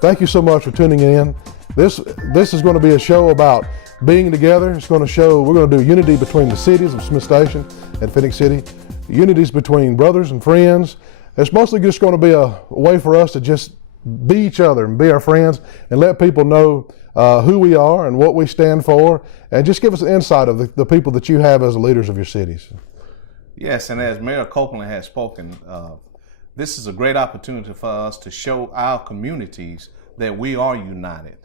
Thank you so much for tuning in. This is going to be a show about being together. It's going to show, we're going to do unity between the cities of Smith Station and Phenix City, unities between brothers and friends. It's mostly just going to be a way for us to just be each other and be our friends and let people know who we are and what we stand for, and just give us an insight of the people that you have as the leaders of your cities. Yes, and as Mayor Copeland has spoken, this is a great opportunity for us to show our communities that we are united.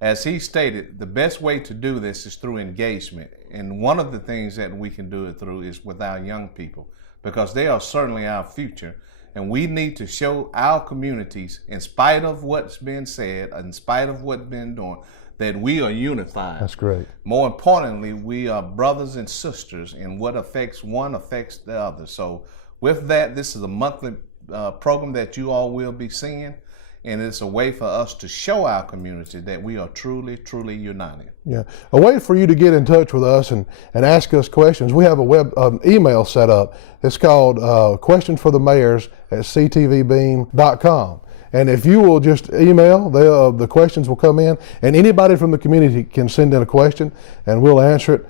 As he stated, the best way to do this is through engagement. And one of the things that we can do it through is with our young people, because they are certainly our future. And we need to show our communities, in spite of what's been said, in spite of what's been done, that we are unified. That's great. More importantly, we are brothers and sisters, and what affects one affects the other. So with that, this is a monthly program that you all will be seeing. And it's a way for us to show our community that we are truly, truly united. Yeah, a way for you to get in touch with us and ask us questions. We have a email set up. It's called Questions for the Mayors at ctvbeam.com. And if you will just email, the questions will come in, and anybody from the community can send in a question, and we'll answer it.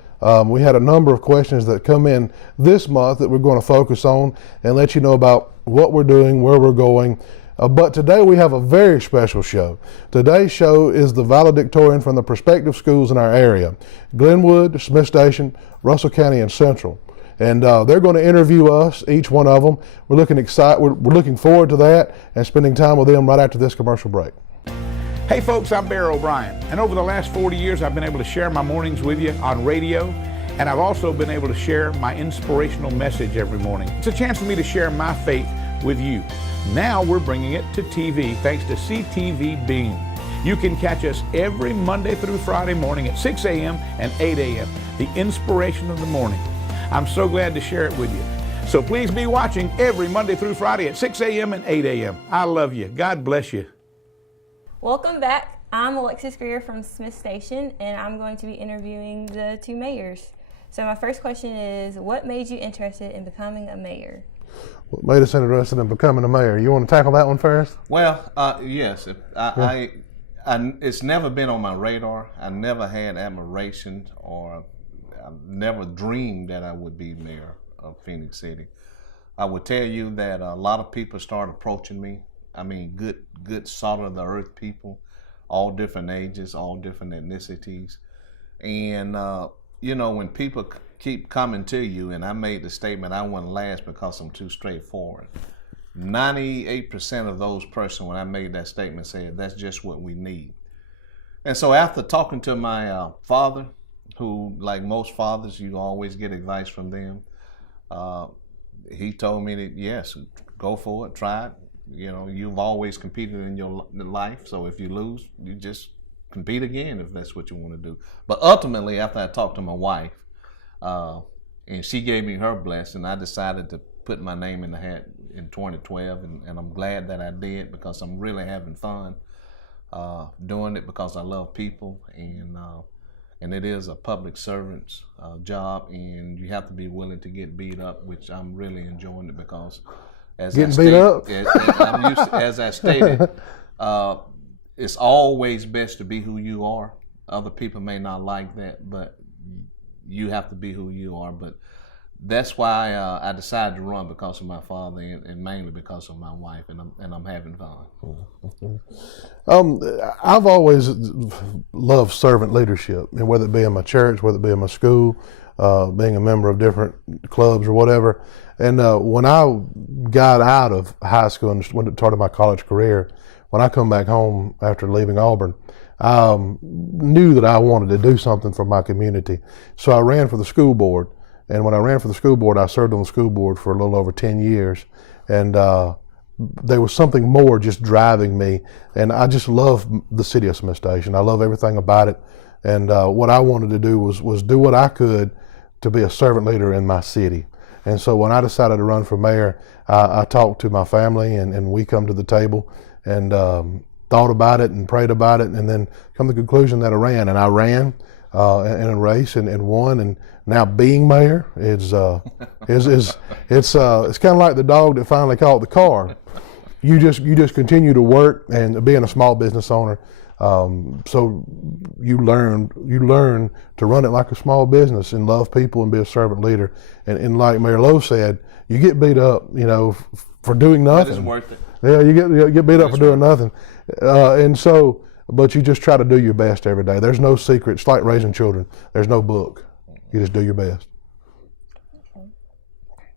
We had a number of questions that come in this month that we're going to focus on and let you know about what we're doing, where we're going. But today we have a very special show. Today's show is the valedictorian from the prospective schools in our area, Glenwood, Smith Station, Russell County, and Central. And they're going to interview us, each one of them. We're looking forward to that and spending time with them right after this commercial break. Hey folks, I'm Bear O'Brien, and over the last 40 years I've been able to share my mornings with you on radio, and I've also been able to share my inspirational message every morning. It's a chance for me to share my faith with you. Now we're bringing it to TV thanks to CTV Beam. You can catch us every Monday through Friday morning at 6 a.m. and 8 a.m., the inspiration of the morning. I'm so glad to share it with you. So please be watching every Monday through Friday at 6 a.m. and 8 a.m. I love you. God bless you. Welcome back. I'm Alexis Greer from Smith Station, and I'm going to be interviewing the two mayors. So my first question is, what made you interested in becoming a mayor? What made us interested in becoming a mayor? You want to tackle that one first? Well, yes. It's never been on my radar. I never had admiration, or I never dreamed that I would be mayor of Phenix City. I would tell you that a lot of people started approaching me. I mean, good salt of the earth people, all different ages, all different ethnicities. And, when people keep coming to you, and I made the statement, I wouldn't last because I'm too straightforward. 98% of those persons, when I made that statement, said that's just what we need. And so after talking to my father, who, like most fathers, you always get advice from them, he told me that, yes, go for it, try it. You've always competed in your life, so if you lose, you just compete again if that's what you want to do. But ultimately, after I talked to my wife, and she gave me her blessing, I decided to put my name in the hat in 2012, and I'm glad that I did, because I'm really having fun doing it, because I love people, and it is a public servant's job, and you have to be willing to get beat up, which I'm really enjoying it, because as I stated, it's always best to be who you are. Other people may not like that, but you have to be who you are. But that's why I decided to run, because of my father, and mainly because of my wife, and I'm having fun. I've always loved servant leadership, and whether it be in my church, whether it be in my school, being a member of different clubs or whatever. And when I got out of high school and started my college career, when I come back home after leaving Auburn, I knew that I wanted to do something for my community. So I ran for the school board. And when I ran for the school board, I served on the school board for a little over 10 years. And there was something more just driving me. And I just love the city of Smith Station. I love everything about it. And what I wanted to do was do what I could to be a servant leader in my city. And so when I decided to run for mayor, I talked to my family, and we come to the table and thought about it and prayed about it, and then come to the conclusion that I ran. And I ran in a race and won. And now being mayor it's kind of like the dog that finally caught the car. you just continue to work and being a small business owner. So you learn to run it like a small business and love people and be a servant leader. And like Mayor Lowe said, you get beat up, for doing nothing. But it's worth it. Yeah, you get beat up for doing nothing. But you just try to do your best every day. There's no secret. It's like raising children. There's no book. You just do your best.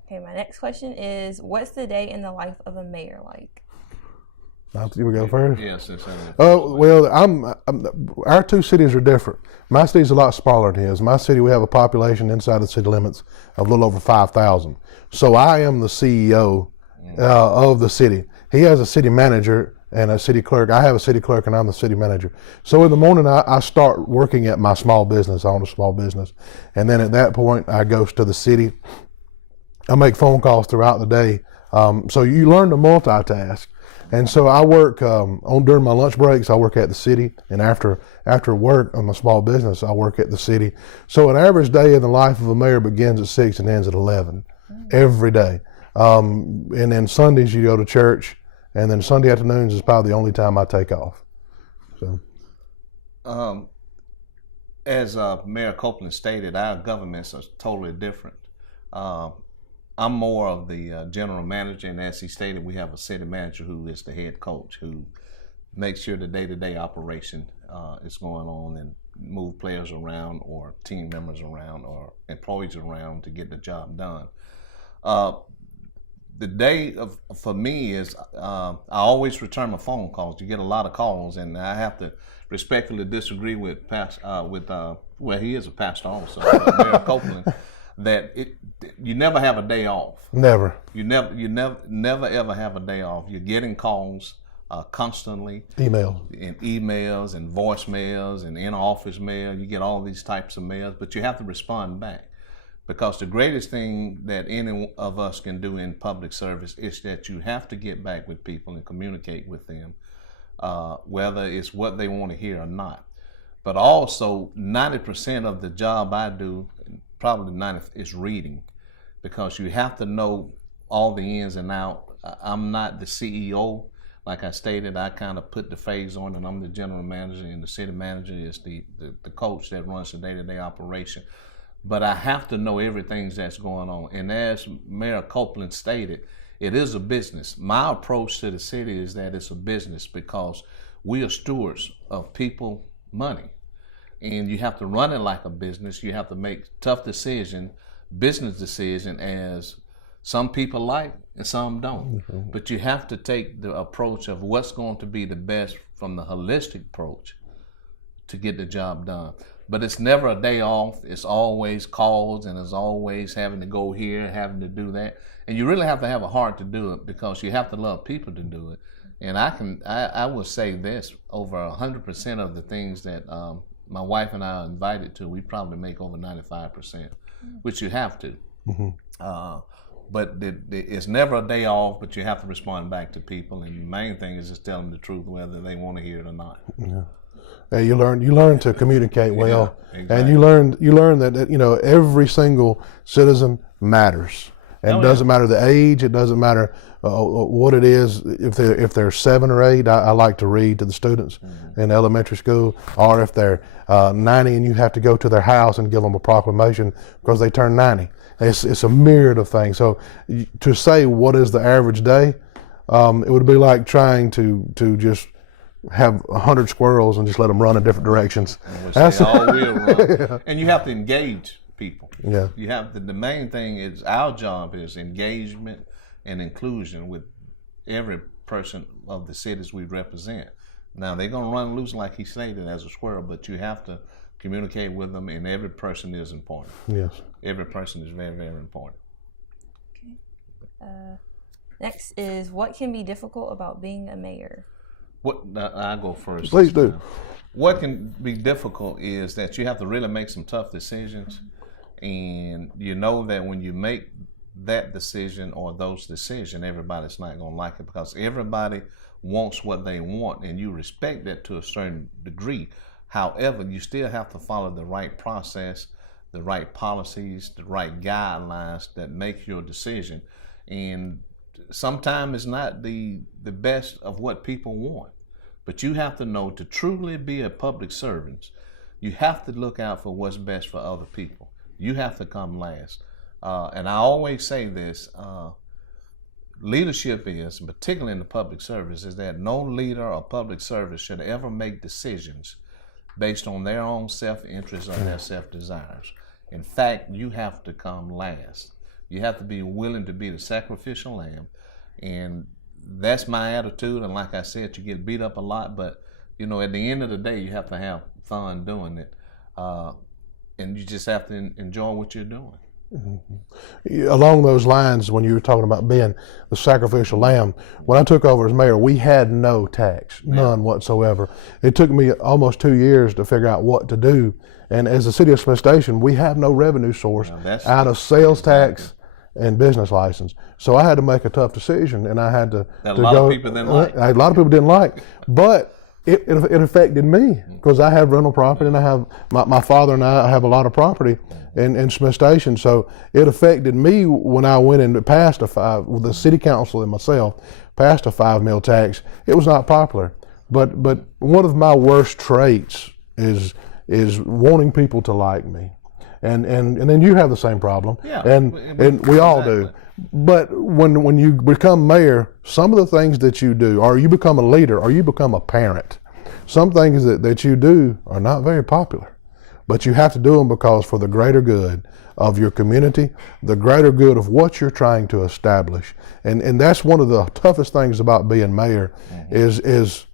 Okay, my next question is, what's the day in the life of a mayor like? You go first? Yes. Well, our two cities are different. My city's a lot smaller than his. My city, we have a population inside the city limits of a little over 5,000. So I am the CEO of the city. He has a city manager and a city clerk. I have a city clerk and I'm the city manager. So in the morning, I start working at my small business. I own a small business. And then at that point, I go to the city. I make phone calls throughout the day. So you learn to multitask. And so I work during my lunch breaks. I work at the city, and after work on my small business, I work at the city. So an average day in the life of a mayor begins at 6 and ends at 11 every day. And then Sundays you go to church, and then Sunday afternoons is probably the only time I take off. So, as Mayor Copeland stated, our governments are totally different. I'm more of the general manager, and as he stated, we have a city manager who is the head coach, who makes sure the day-to-day operation is going on and move players around or team members around or employees around to get the job done. The day for me is I always return my phone calls. You get a lot of calls, and I have to respectfully disagree with well, he is a pastor also, Mayor Copeland. That you never have a day off. Never. You never ever have a day off. You're getting calls constantly. Emails and voicemails and in-office mail. You get all these types of mails, but you have to respond back, because the greatest thing that any of us can do in public service is that you have to get back with people and communicate with them, whether it's what they want to hear or not. But also, 90% of the job I do, probably 90, is reading, because you have to know all the ins and outs. I'm not the CEO. Like I stated, I kind of put the phase on, and I'm the general manager, and the city manager is the coach that runs the day-to-day operation. But I have to know everything that's going on. And as Mayor Copeland stated, it is a business. My approach to the city is that it's a business, because we are stewards of people money. And you have to run it like a business. You have to make tough business decision, as some people like and some don't. Mm-hmm. But you have to take the approach of what's going to be the best from the holistic approach to get the job done. But it's never a day off. It's always calls, and it's always having to go here, having to do that. And you really have to have a heart to do it, because you have to love people to do it. And I will say this, over 100% of the things that my wife and I are invited to, we probably make over 95%, which you have to. Mm-hmm. But it's never a day off, but you have to respond back to people. And the main thing is just tell them the truth, whether they want to hear it or not. Yeah. You learn to communicate well, yeah, exactly. And you learn that every single citizen matters, and it doesn't matter the age. It doesn't matter what it is. If they're 7 or 8, I like to read to the students in elementary school, or if they're 90 and you have to go to their house and give them a proclamation because they turned 90. It's a myriad of things. So to say what is the average day, it would be like trying to just have 100 squirrels and just let them run in different directions. They all will run. Yeah. And you have to engage people. Yeah. You have to, the main thing is, our job is engagement and inclusion with every person of the cities we represent. Now, they're going to run loose, like he stated, as a squirrel, but you have to communicate with them, and every person is important. Yes. Every person is very, very important. Okay. Next is, what can be difficult about being a mayor? I'll go first. Please do. What can be difficult is that you have to really make some tough decisions, and you know that when you make that decision or those decisions, everybody's not going to like it, because everybody wants what they want, and you respect that to a certain degree. However, you still have to follow the right process, the right policies, the right guidelines that make your decision. And sometimes it's not the best of what people want. But you have to know, to truly be a public servant, you have to look out for what's best for other people. You have to come last. And I always say this, leadership is, particularly in the public service, is that no leader or public service should ever make decisions based on their own self-interest or their self-desires. In fact, you have to come last. You have to be willing to be the sacrificial lamb. And that's my attitude. And like I said, you get beat up a lot, but you know, at the end of the day, you have to have fun doing it. And you just have to enjoy what you're doing. Mm-hmm. Along those lines, when you were talking about being the sacrificial lamb, when I took over as mayor, we had no tax, none whatsoever. It took me almost 2 years to figure out what to do. And as the city of Smith Station, we have no revenue source out of sales tax and business license. So I had to make a tough decision, and I had to that a lot of people didn't like. A lot of people didn't like, but it affected me because I have rental property, and I have my father and I have a lot of property in Smith Station. So it affected me when I went and passed the city council and myself passed a 5 mil tax. It was not popular, but one of my worst traits is wanting people to like me. And then you have the same problem, and we all do. But when you become mayor, some of the things that you do, or you become a leader, or you become a parent, some things that you do are not very popular. But you have to do them because for the greater good of your community, the greater good of what you're trying to establish. And that's one of the toughest things about being mayor, is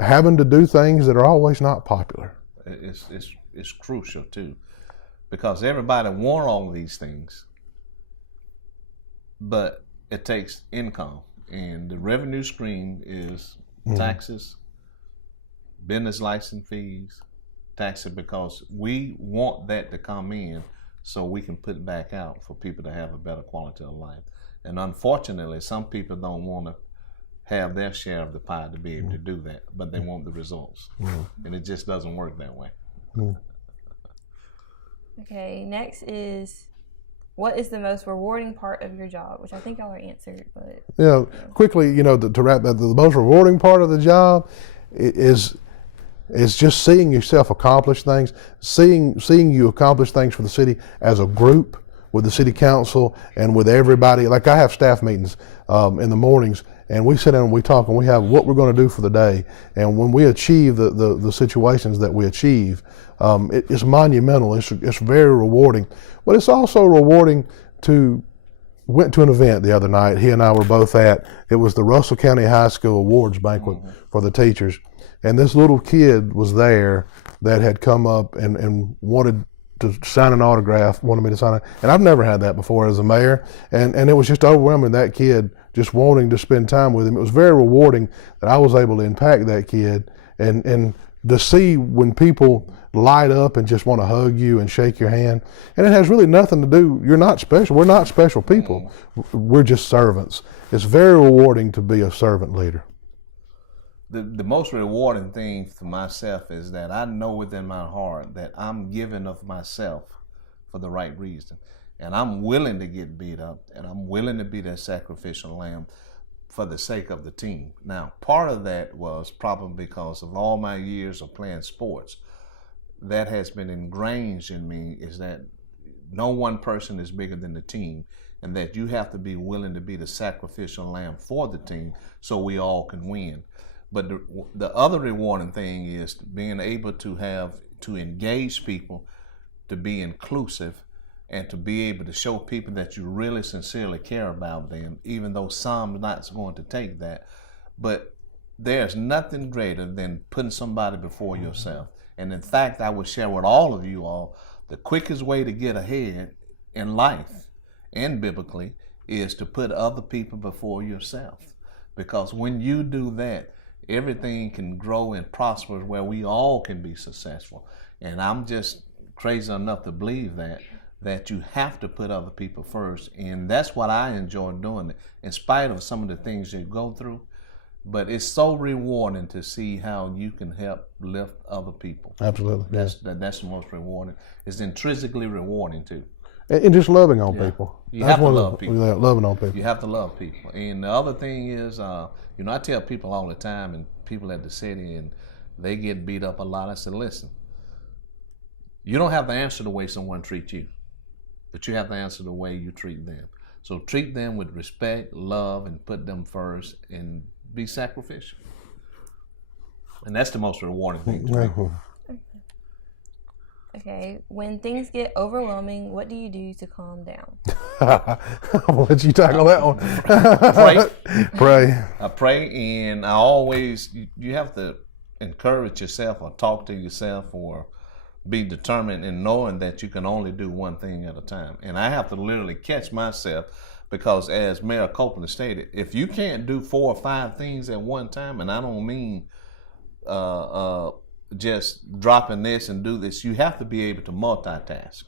having to do things that are always not popular. It's crucial too, because everybody want all of these things, but it takes income, and the revenue stream is taxes, business license fees, taxes, because we want that to come in so we can put it back out for people to have a better quality of life. And unfortunately, some people don't want to have their share of the pie to be able to do that, but they want the results, and it just doesn't work that way. Okay, next is, what is the most rewarding part of your job? Which I think y'all are answered, but quickly, to wrap that, the most rewarding part of the job is just seeing yourself accomplish things, seeing you accomplish things for the city as a group, with the city council and with everybody. Like I have staff meetings in the mornings, and we sit down and we talk, and we have what we're going to do for the day. And when we achieve the situations that we achieve, it's monumental. It's very rewarding. But it's also rewarding went to an event the other night. He and I were both at. It was the Russell County High School Awards banquet for the teachers. And this little kid was there that had come up and wanted to sign an autograph, wanted me to sign it. And I've never had that before as a mayor. And it was just overwhelming, that kid just wanting to spend time with him. It was very rewarding that I was able to impact that kid, and to see when people light up and just want to hug you and shake your hand. And it has really nothing to do, you're not special. We're not special people. We're just servants. It's very rewarding to be a servant leader. The most rewarding thing for myself is that I know within my heart that I'm giving of myself for the right reason. And I'm willing to get beat up, and I'm willing to be that sacrificial lamb for the sake of the team. Now, part of that was probably because of all my years of playing sports. That has been ingrained in me, is that no one person is bigger than the team, and that you have to be willing to be the sacrificial lamb for the team so we all can win. But the other rewarding thing is being able to engage people, to be inclusive, and to be able to show people that you really sincerely care about them, even though some are not going to take that. But there's nothing greater than putting somebody before yourself. And in fact, I would share with all of you all, the quickest way to get ahead in life and biblically is to put other people before yourself. Because when you do that, everything can grow and prosper where we all can be successful. And I'm just crazy enough to believe that you have to put other people first. And that's what I enjoy doing, in spite of some of the things you go through. But it's so rewarding to see how you can help lift other people. Absolutely. That's the most rewarding. It's intrinsically rewarding too. and just loving on people. You have to love people. Loving on people. You have to love people. And the other thing is, you know, I tell people all the time, and people at the city, and they get beat up a lot. I said, listen, you don't have to answer the way someone treats you, but you have to answer the way you treat them. So treat them with respect, love, and put them first, and be sacrificial. And that's the most rewarding thing to me. Okay, when things get overwhelming, what do you do to calm down? I'll let you tackle that one. Pray. I pray, and I always, you have to encourage yourself or talk to yourself or be determined in knowing that you can only do one thing at a time. And I have to literally catch myself, because as Mayor Copeland stated, if you can't do 4 or 5 things at one time, and I don't mean just dropping this and do this, you have to be able to multitask.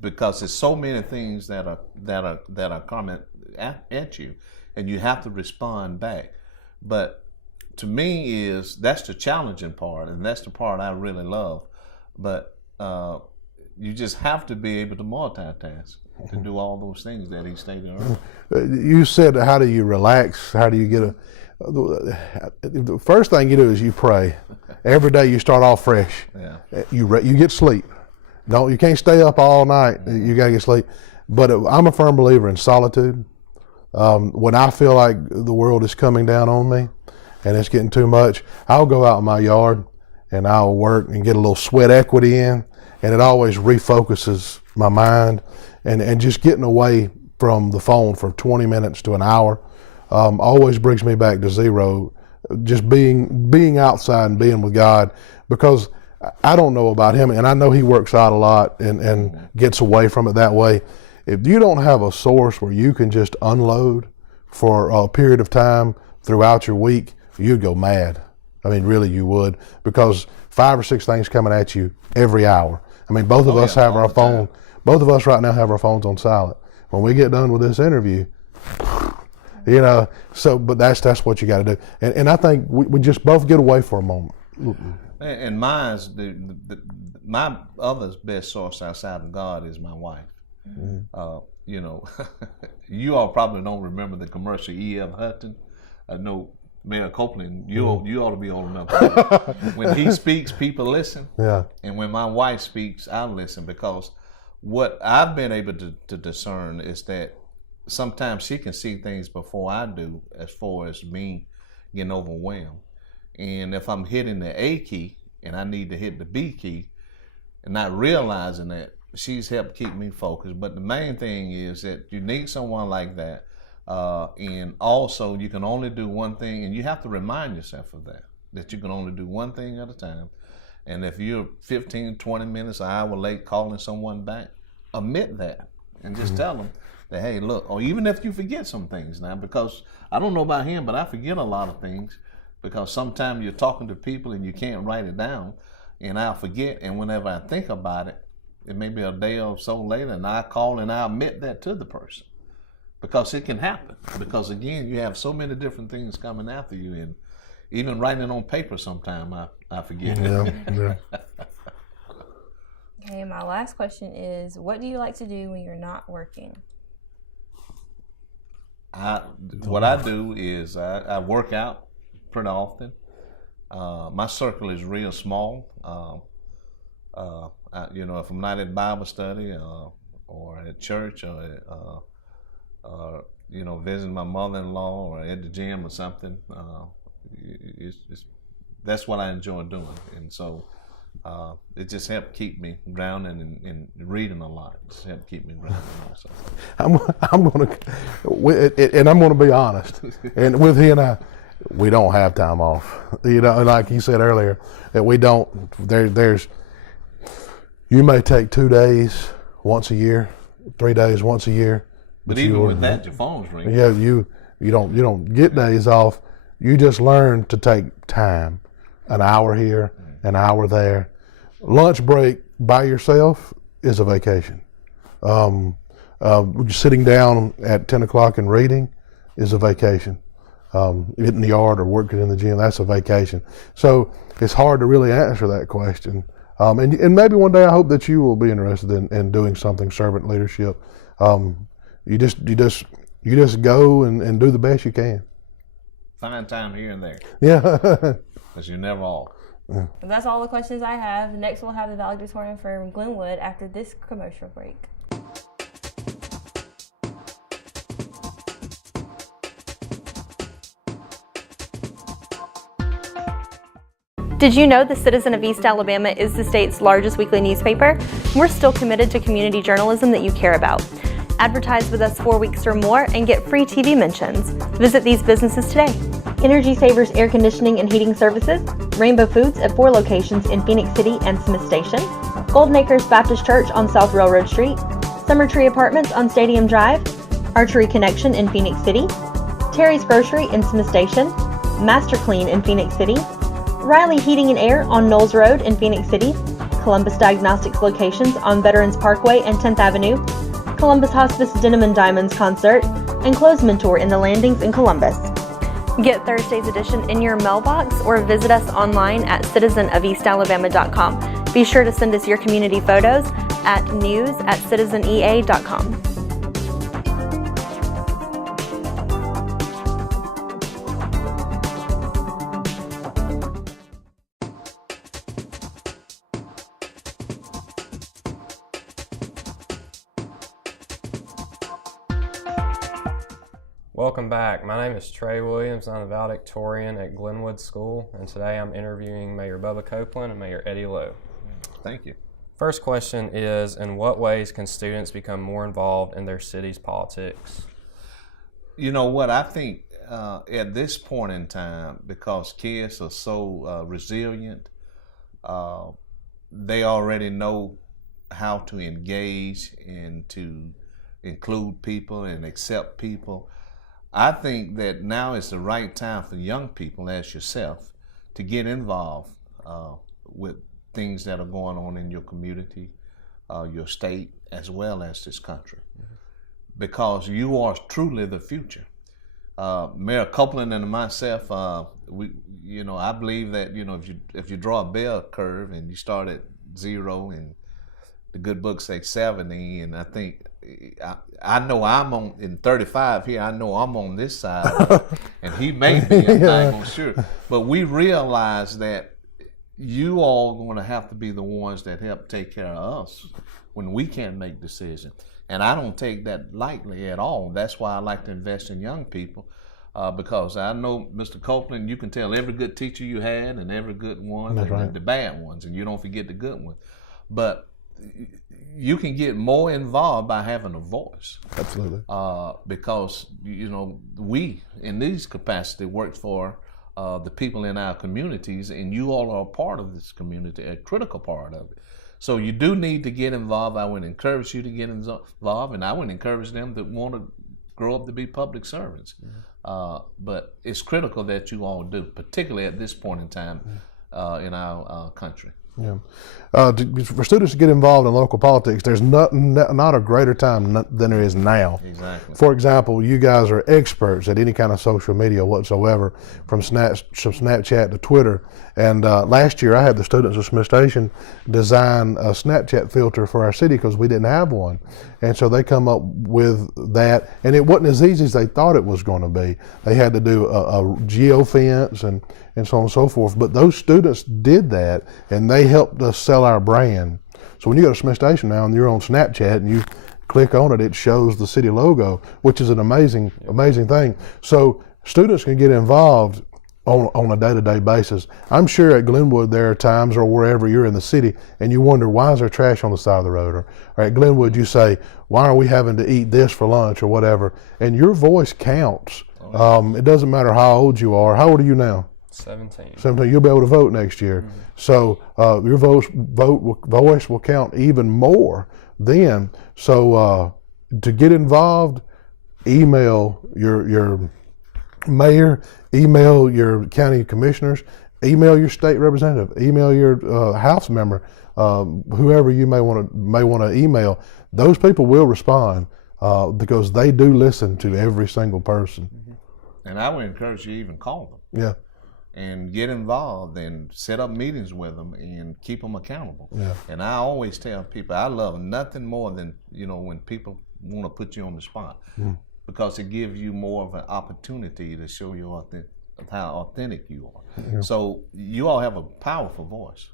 Because there's so many things that are coming at you, and you have to respond back. But to me, that's the challenging part, and that's the part I really love. But you just have to be able to multitask to do all those things that he stated earlier. You said, how do you relax? How do you get the first thing you do is you pray. Every day you start off fresh. Yeah. You get sleep. You can't stay up all night. You got to get sleep. But I'm a firm believer in solitude. When I feel like the world is coming down on me and it's getting too much, I'll go out in my yard and I'll work and get a little sweat equity in, and it always refocuses my mind, and just getting away from the phone for 20 minutes to an hour always brings me back to zero. Just being outside and being with God, because I don't know about him, and I know he works out a lot and gets away from it that way. If you don't have a source where you can just unload for a period of time throughout your week, you'd go mad. I mean, really, you would, because 5 or 6 things coming at you every hour. I mean, both of us have our phone. Both of us right now have our phones on silent. When we get done with this interview, you know, but that's what you got to do. And I think we just both get away for a moment. And mine's my other best source outside of God is my wife. Mm-hmm. You know, you all probably don't remember the commercial E.F. Hutton. I know Mayor Copeland, you ought to be old enough. When he speaks, people listen. Yeah. And when my wife speaks, I listen, because what I've been able to discern is that sometimes she can see things before I do, as far as me getting overwhelmed. And if I'm hitting the A key and I need to hit the B key and not realizing that, she's helped keep me focused. But the main thing is that you need someone like that. And also you can only do one thing, and you have to remind yourself of that you can only do one thing at a time. And if you're 15, 20 minutes, an hour late calling someone back, admit that and just tell them that, hey, look, or even if you forget some things now, because I don't know about him, but I forget a lot of things, because sometimes you're talking to people and you can't write it down, and I'll forget. And whenever I think about it, it may be a day or so later, and I call and I admit that to the person. Because it can happen. Because again, you have so many different things coming after you, and even writing it on paper sometime I forget. Yeah. Okay, my last question is, what do you like to do when you're not working? What I do is I work out pretty often. My circle is real small. You know, if I'm not at Bible study or at church or you know, visiting my mother-in-law or at the gym or something, that's what I enjoy doing. And so it just helped keep me grounded, and reading a lot just helped keep me grounded also. I'm gonna be honest, and with he and I, we don't have time off. You know, like you said earlier, that we don't. There's you may take 2 days once a year, 3 days once a year. But even with that, your phone's ringing. Yeah, you don't get days off. You just learn to take time, an hour here, an hour there. Lunch break by yourself is a vacation. Sitting down at 10 o'clock and reading is a vacation. Hitting the yard or working in the gym, that's a vacation. So it's hard to really answer that question. And maybe one day I hope that you will be interested in doing something servant leadership. You just go and do the best you can. Find time here and there. Yeah. Because you're never off. And that's all the questions I have. Next, we'll have the valedictorian from Glenwood after this commercial break. Did you know the Citizen of East Alabama is the state's largest weekly newspaper? We're still committed to community journalism that you care about. Advertise with us 4 weeks or more and get free TV mentions. Visit these businesses today. Energy Savers Air Conditioning and Heating Services, Rainbow Foods at 4 locations in Phenix City and Smith Station, Golden Acres Baptist Church on South Railroad Street, Summer Tree Apartments on Stadium Drive, Archery Connection in Phenix City, Terry's Grocery in Smith Station, Master Clean in Phenix City, Riley Heating and Air on Knowles Road in Phenix City, Columbus Diagnostics locations on Veterans Parkway and 10th Avenue, Columbus Hospice Denim and Diamonds Concert, and Clothesman Tour in the Landings in Columbus. Get Thursday's edition in your mailbox or visit us online at citizenofelastalabama.com. Be sure to send us your community photos at news@citizenea.com. Welcome back. My name is Trey Williams. I'm the valedictorian at Glenwood School, and today I'm interviewing Mayor Bubba Copeland and Mayor Eddie Lowe. Thank you. First question is, in what ways can students become more involved in their city's politics? You know what, I think at this point in time, because kids are so resilient, they already know how to engage and to include people and accept people. I think that now is the right time for young people as yourself to get involved with things that are going on in your community, your state, as well as this country, because you are truly the future. Mayor Copeland and myself, I believe that if you draw a bell curve and you start at 0 and the good book say 70, and I think I know I'm on in 35 here. I know I'm on this side, and he may be. I'm not even sure. But we realize that you all going to have to be the ones that help take care of us when we can't make decisions. And I don't take that lightly at all. That's why I like to invest in young people, because I know, Mr. Copeland, you can tell every good teacher you had and every good one, and right. the bad ones, and you don't forget the good ones. But you can get more involved by having a voice. Absolutely. Because, we in these capacity work for the people in our communities, and you all are a part of this community, a critical part of it. So you do need to get involved. I would encourage you to get involved, and I would encourage them that want to grow up to be public servants. But it's critical that you all do, particularly at this point in time in our country. Yeah. For students to get involved in local politics, there's not a greater time than there is now. Exactly. For example, you guys are experts at any kind of social media whatsoever, from Snapchat to Twitter. And last year I had the students of Smith Station design a Snapchat filter for our city because we didn't have one. And so they come up with that, and it wasn't as easy as they thought it was going to be. They had to do a geofence and so on and so forth. But those students did that, and they helped us sell our brand. So when you go to Smith Station now and you're on Snapchat and you click on it, it shows the city logo, which is an amazing thing. So students can get involved on a day-to-day basis. I'm sure at Glenwood there are times, or wherever you're in the city, and you wonder, why is there trash on the side of the road? Or at Glenwood you say, why are we having to eat this for lunch or whatever? And your voice counts. It doesn't matter how old you are. How old are you now? 17. You'll be able to vote next year. Mm-hmm. So your voice will count even more then. So to get involved, email your mayor, email your county commissioners, email your state representative, email your house member, whoever you may want to email. Those people will respond because they do listen to every single person. And I would encourage you to even call them. Yeah. and get involved and set up meetings with them and keep them accountable. Yeah. And I always tell people, I love nothing more than, when people want to put you on the spot, because it gives you more of an opportunity to show you how authentic you are. Yeah. So you all have a powerful voice.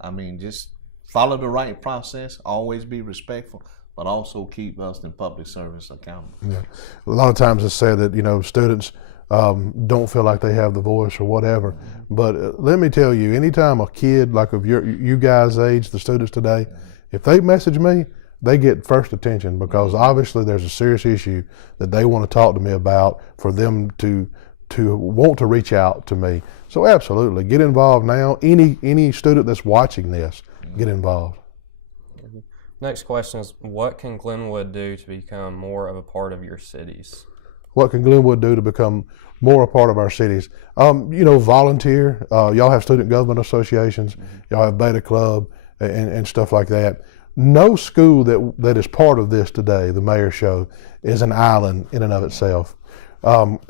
I mean, just follow the right process, always be respectful, but also keep us in public service accountable. Yeah. A lot of times it's said that, students don't feel like they have the voice or whatever. But let me tell you, anytime a kid like of you guys' age, the students today, if they message me, they get first attention, because obviously there's a serious issue that they want to talk to me about for them to want to reach out to me. So absolutely, get involved now. Any student that's watching this, get involved. Next question is, what can Glenwood do to become more of a part of your cities? What can Glenwood do to become more a part of our cities? Volunteer. Y'all have student government associations. Y'all have Beta Club and stuff like that. No school that is part of this today, the Mayor Show, is an island in and of itself.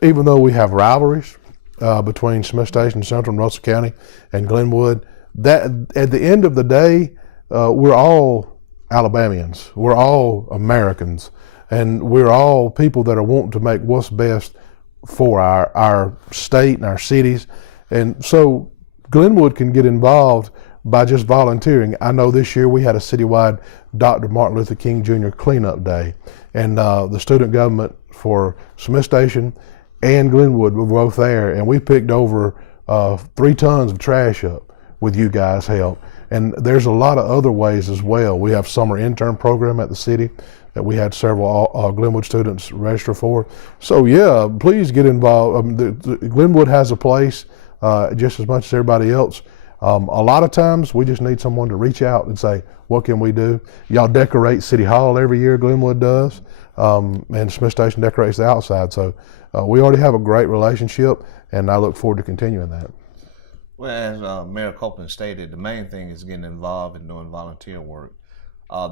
Even though we have rivalries between Smith Station, Central, and Russell County, and Glenwood, that at the end of the day, we're all Alabamians. We're all Americans, and we're all people that are wanting to make what's best for our state and our cities. And so Glenwood can get involved by just volunteering. I know this year we had a citywide Dr. Martin Luther King Jr. cleanup day, and the student government for Smith Station and Glenwood were both there, and we picked over 3 tons of trash up with you guys' help. And there's a lot of other ways as well. We have summer intern program at the city that we had several Glenwood students register for. So yeah, please get involved. Glenwood has a place just as much as everybody else. A lot of times we just need someone to reach out and say, what can we do? Y'all decorate City Hall every year, Glenwood does, and Smith Station decorates the outside. So we already have a great relationship, and I look forward to continuing that. Well, as Mayor Copeland stated, the main thing is getting involved and doing volunteer work.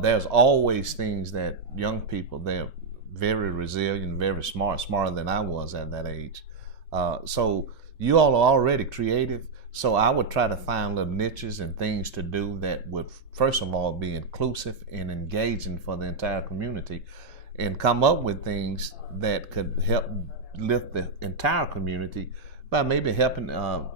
There's always things that young people, they're very resilient, very smart, smarter than I was at that age. So you all are already creative. So I would try to find little niches and things to do that would, first of all, be inclusive and engaging for the entire community, and come up with things that could help lift the entire community by maybe helping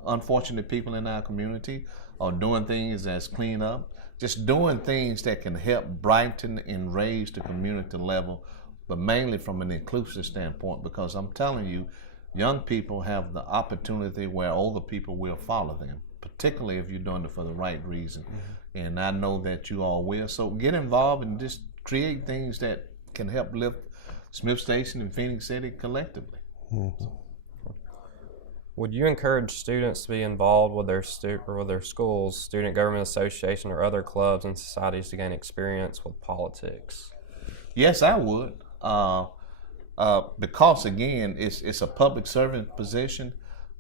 unfortunate people in our community, or doing things as clean up, just doing things that can help brighten and raise the community level, but mainly from an inclusive standpoint, because I'm telling you, young people have the opportunity where older people will follow them, particularly if you're doing it for the right reason. And I know that you all will. So get involved and just create things that can help lift Smith Station and Phenix City collectively. Would you encourage students to be involved with their schools, student government association, or other clubs and societies to gain experience with politics? Yes, I would. Because again, it's a public servant position.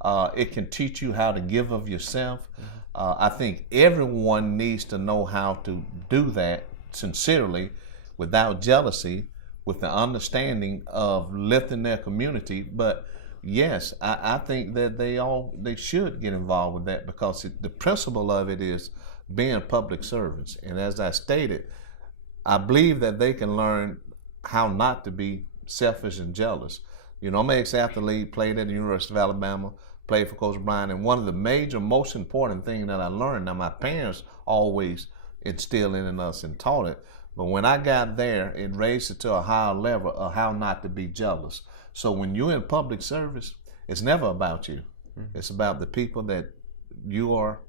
It can teach you how to give of yourself. I think everyone needs to know how to do that sincerely, without jealousy, with the understanding of lifting their community. But yes, I think that they should get involved with that, because the principle of it is being public servants. And as I stated, I believe that they can learn how not to be selfish and jealous. I'm an ex-athlete, played at the University of Alabama, played for Coach Bryant, and one of the major, most important things that I learned, now my parents always instilled in us and taught it, but when I got there, it raised it to a higher level of how not to be jealous. So when you're in public service, it's never about you. It's about the people that you are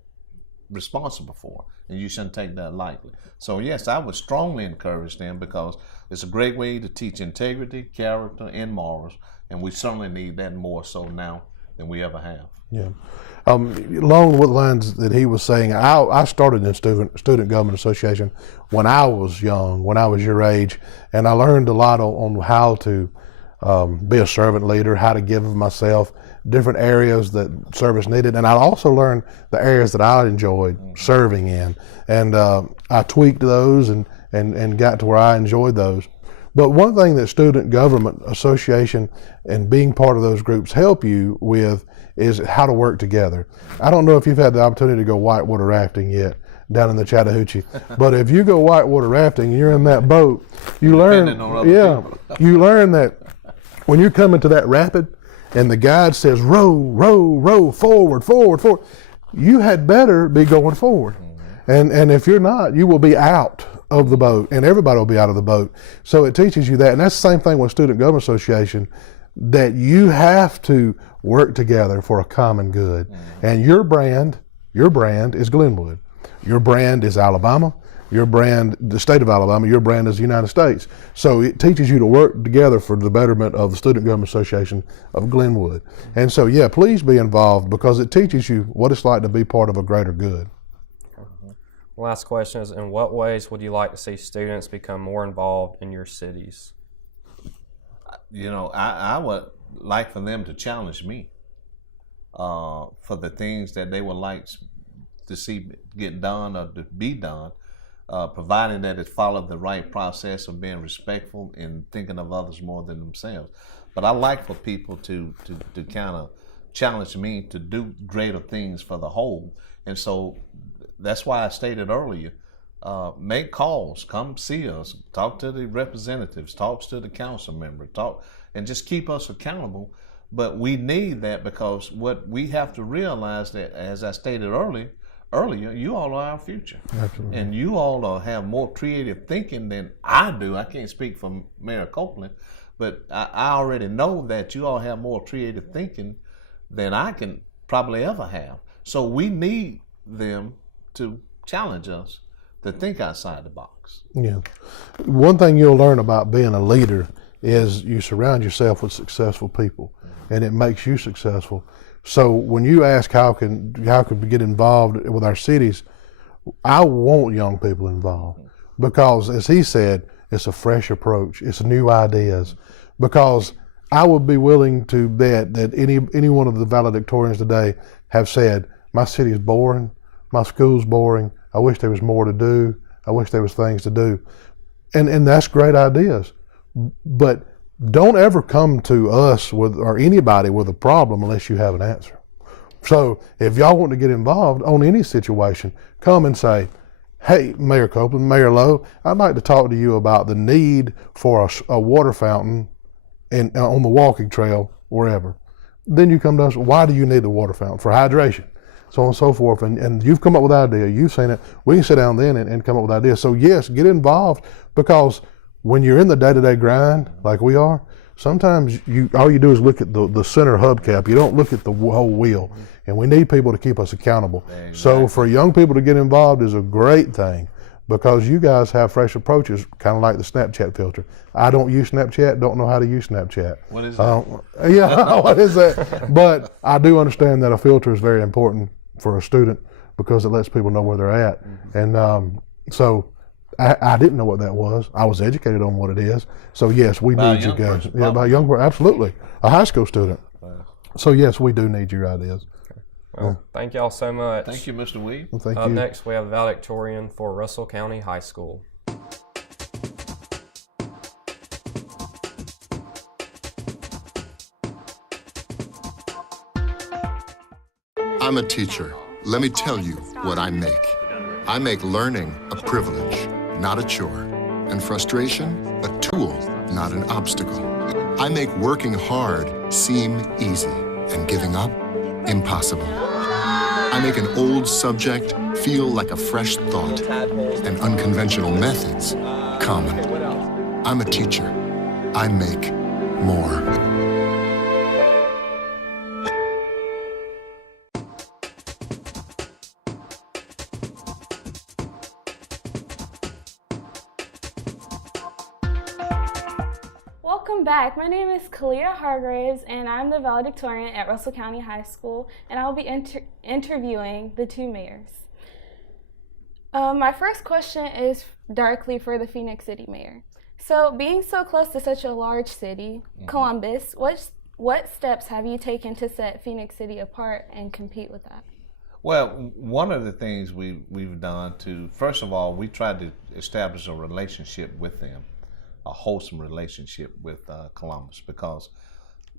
responsible for, and you shouldn't take that lightly. So yes, I would strongly encourage them, because it's a great way to teach integrity, character, and morals, and we certainly need that more so now than we ever have. Yeah. Along with the lines that he was saying, I started in Student Government Association when I was young, when I was your age, and I learned a lot on how to be a servant leader, how to give of myself, different areas that service needed, and I also learned the areas that I enjoyed serving in, and I tweaked those and got to where I enjoyed those. But one thing that Student Government Association and being part of those groups help you with is how to work together. I don't know if you've had the opportunity to go whitewater rafting yet down in the Chattahoochee, but if you go whitewater rafting and you're in that boat, you learn, you learn that when you're coming to that rapid and the guide says row, row, row, forward, forward, forward, you had better be going forward. And if you're not, you will be out of the boat, and everybody will be out of the boat. So it teaches you that, and that's the same thing with Student Government Association, that you have to work together for a common good. And your brand is Glenwood. Your brand is Alabama. Your brand, the state of Alabama. Your brand is the United States. So it teaches you to work together for the betterment of the Student Government Association of Glenwood. And so, yeah, please be involved, because it teaches you what it's like to be part of a greater good. Last question is, in what ways would you like to see students become more involved in your cities? You know, I would like for them to challenge me for the things that they would like to see get done or to be done, providing that it followed the right process of being respectful and thinking of others more than themselves. But I like for people to kind of challenge me to do greater things for the whole. And so that's why I stated earlier, make calls, come see us, talk to the representatives, talk to the council member, talk, and just keep us accountable. But we need that, because what we have to realize that, as I stated earlier, you all are our future. Absolutely. And you all have more creative thinking than I do. I can't speak for Mayor Copeland, but I already know that you all have more creative thinking than I can probably ever have. So we need them to challenge us to think outside the box. Yeah. One thing you'll learn about being a leader is you surround yourself with successful people, and it makes you successful. So when you ask how can we get involved with our cities, I want young people involved, because, as he said, it's a fresh approach, it's new ideas. Because I would be willing to bet that any one of the valedictorians today have said, my city is boring, my school's boring, I wish there was more to do, I wish there was things to do. And that's great ideas. But don't ever come to us or anybody with a problem unless you have an answer. So if y'all want to get involved on any situation, come and say, hey, Mayor Copeland, Mayor Lowe, I'd like to talk to you about the need for a water fountain on the walking trail, wherever. Then you come to us, why do you need the water fountain? For hydration, so on and so forth. And you've come up with an idea, you've seen it. We can sit down then and come up with ideas. So yes, get involved, because when you're in the day-to-day grind like we are, sometimes all you do is look at the center hubcap. You don't look at the whole wheel. And we need people to keep us accountable. Exactly. So for young people to get involved is a great thing, because you guys have fresh approaches, kind of like the Snapchat filter. I don't use Snapchat, don't know how to use Snapchat. What is that? Yeah, what is that? But I do understand that a filter is very important for a student, because it lets people know where they're at. And so I didn't know what that was. I was educated on what it is. So yes, we need you guys. Yeah, by a young person, absolutely. A high school student. So yes, we do need your ideas. Well, thank y'all so much. Thank you, Mr. Weed. Well, thank Up you. next, we have valedictorian for Russell County High School. I'm a teacher. Let me tell you what I make. I make learning a privilege, not a chore, and frustration a tool, not an obstacle. I make working hard seem easy and giving up impossible. I make an old subject feel like a fresh thought and unconventional methods common. I'm a teacher. I make more. Welcome back. My name is Kalia Hargraves, and I'm the valedictorian at Russell County High School, and I'll be interviewing the two mayors. My first question is directly for the Phenix City Mayor. So, being so close to such a large city, Columbus, what steps have you taken to set Phenix City apart and compete with that? Well, one of the things we've done to, first of all, we tried to establish a relationship with them. a wholesome relationship with Columbus, because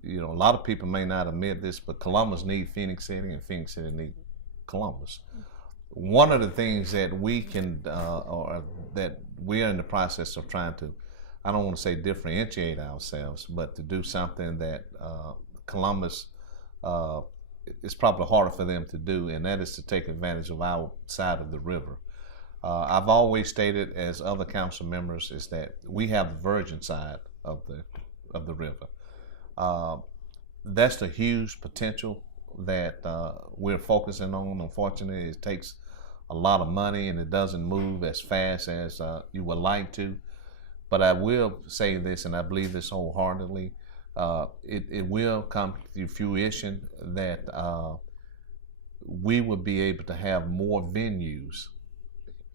a lot of people may not admit this, but Columbus needs Phenix City and Phenix City needs Columbus. One of the things that we can, or that we are in the process of trying to, I don't want to say differentiate ourselves, but to do something that Columbus, it's probably harder for them to do, and that is to take advantage of our side of the river. I've always stated, as other council members, is that we have the virgin side of the river. That's the huge potential that we're focusing on. Unfortunately, it takes a lot of money and it doesn't move as fast as you would like to. But I will say this, and I believe this wholeheartedly, it will come to fruition that we will be able to have more venues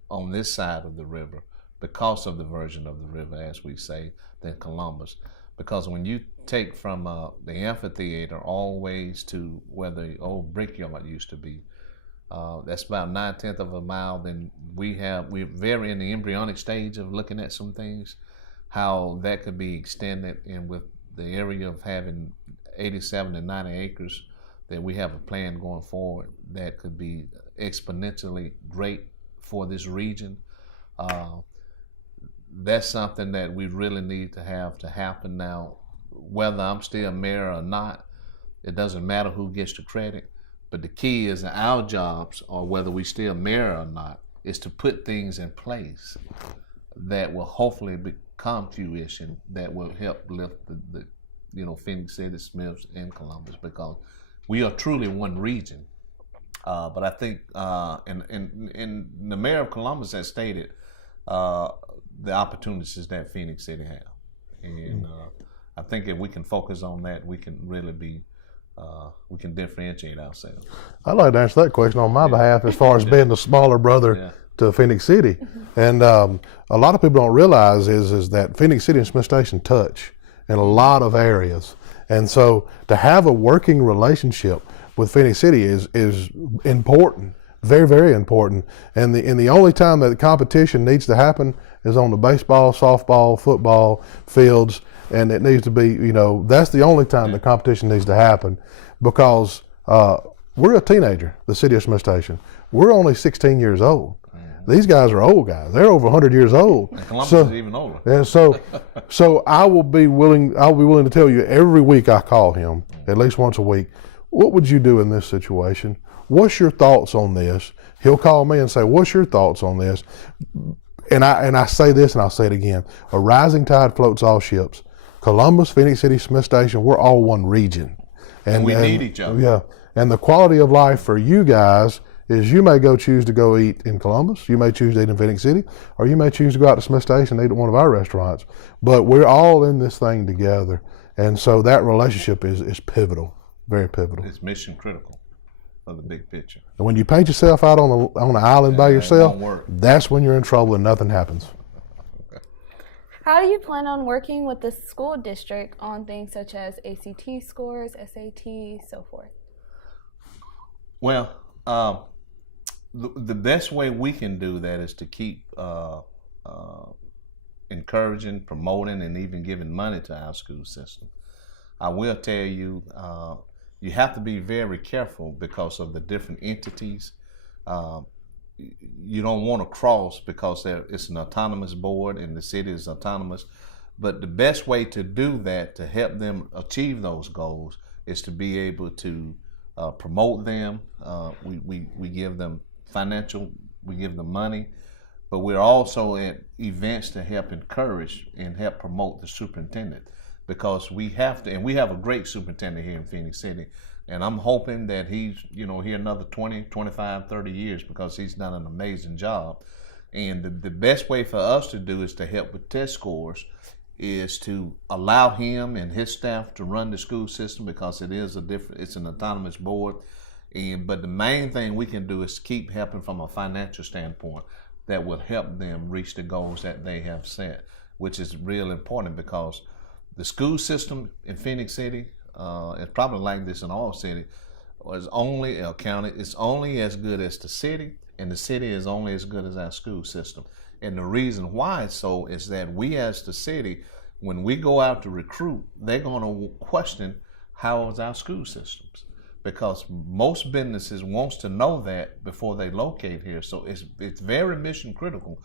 on this side of the river because of the version of the river, as we say, than Columbus. Because when you take from the amphitheater always to where the old brickyard used to be, that's about 9/10 of a mile. Then we're very in the embryonic stage of looking at some things, how that could be extended, and with the area of having 87 to 90 acres, that we have a plan going forward that could be exponentially great for this region. That's something that we really need to have to happen now. Whether I'm still mayor or not, it doesn't matter who gets the credit, but the key is that our jobs, or whether we still mayor or not, is to put things in place that will hopefully become fruition, that will help lift the Phenix City, Smiths, and Columbus, because we are truly one region. But I think, and the mayor of Columbus has stated the opportunities that Phenix City have, and I think if we can focus on that, we can really be, we can differentiate ourselves. I'd like to answer that question on my behalf, as far as being the smaller brother to Phenix City. And a lot of people don't realize is that Phenix City and Smith Station touch in a lot of areas. And so to have a working relationship with Phenix City is important, very, very important. And the only time that the competition needs to happen is on the baseball, softball, football fields, and it needs to be, that's the only time the competition needs to happen, because we're a teenager, the city of Smith Station. We're only 16 years old. These guys are old guys. They're over 100 years old. And Columbus is even older. And so I'll be willing to tell you, every week I call him, at least once a week, what would you do in this situation? What's your thoughts on this? He'll call me and say, what's your thoughts on this? And I say this, and I'll say it again. A rising tide floats all ships. Columbus, Phenix City, Smith Station, we're all one region. And we need each other. Yeah. And the quality of life for you guys is, you may choose to go eat in Columbus, you may choose to eat in Phenix City, or you may choose to go out to Smith Station and eat at one of our restaurants. But we're all in this thing together. And so that relationship is pivotal, very pivotal. It's mission critical for the big picture. And when you paint yourself out on an island by yourself, that's when you're in trouble and nothing happens. How do you plan on working with the school district on things such as ACT scores, SAT, so forth? Well, the best way we can do that is to keep encouraging, promoting, and even giving money to our school system. I will tell you, you have to be very careful because of the different entities. You don't want to cross, because it's an autonomous board and the city is autonomous. But the best way to do that, to help them achieve those goals, is to be able to promote them. We give them financial, we give them money, but we're also at events to help encourage and help promote the superintendent, because we have to, and we have a great superintendent here in Phenix City, and I'm hoping that he's here another 20, 25, 30 years, because he's done an amazing job. And the best way for us to do is to help with test scores, is to allow him and his staff to run the school system, because it's an autonomous board. But the main thing we can do is keep helping from a financial standpoint that will help them reach the goals that they have set, which is real important, because the school system in Phenix City, it's probably like this in all cities, is only a county. It's only as good as the city, and the city is only as good as our school system. And the reason why it's so is that we as the city, when we go out to recruit, they're going to question how is our school systems, because most businesses wants to know that before they locate here. So it's very mission critical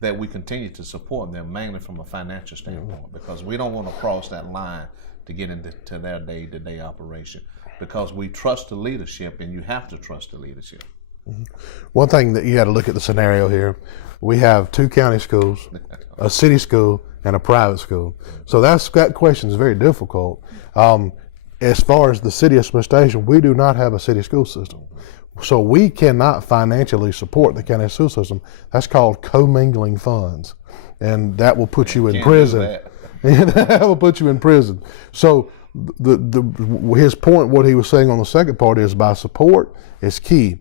that we continue to support them, mainly from a financial standpoint, because we don't want to cross that line to get into their day-to-day operation, because we trust the leadership, and you have to trust the leadership. One thing that you got to look at the scenario here, we have 2 county schools, a city school, and a private school. So that question is very difficult. As far as the city of Smith Station, we do not have a city school system. So we cannot financially support the county school system. That's called commingling funds. And that will put you in prison. That will put you in prison. So his point, what he was saying on the second part, is by support is key.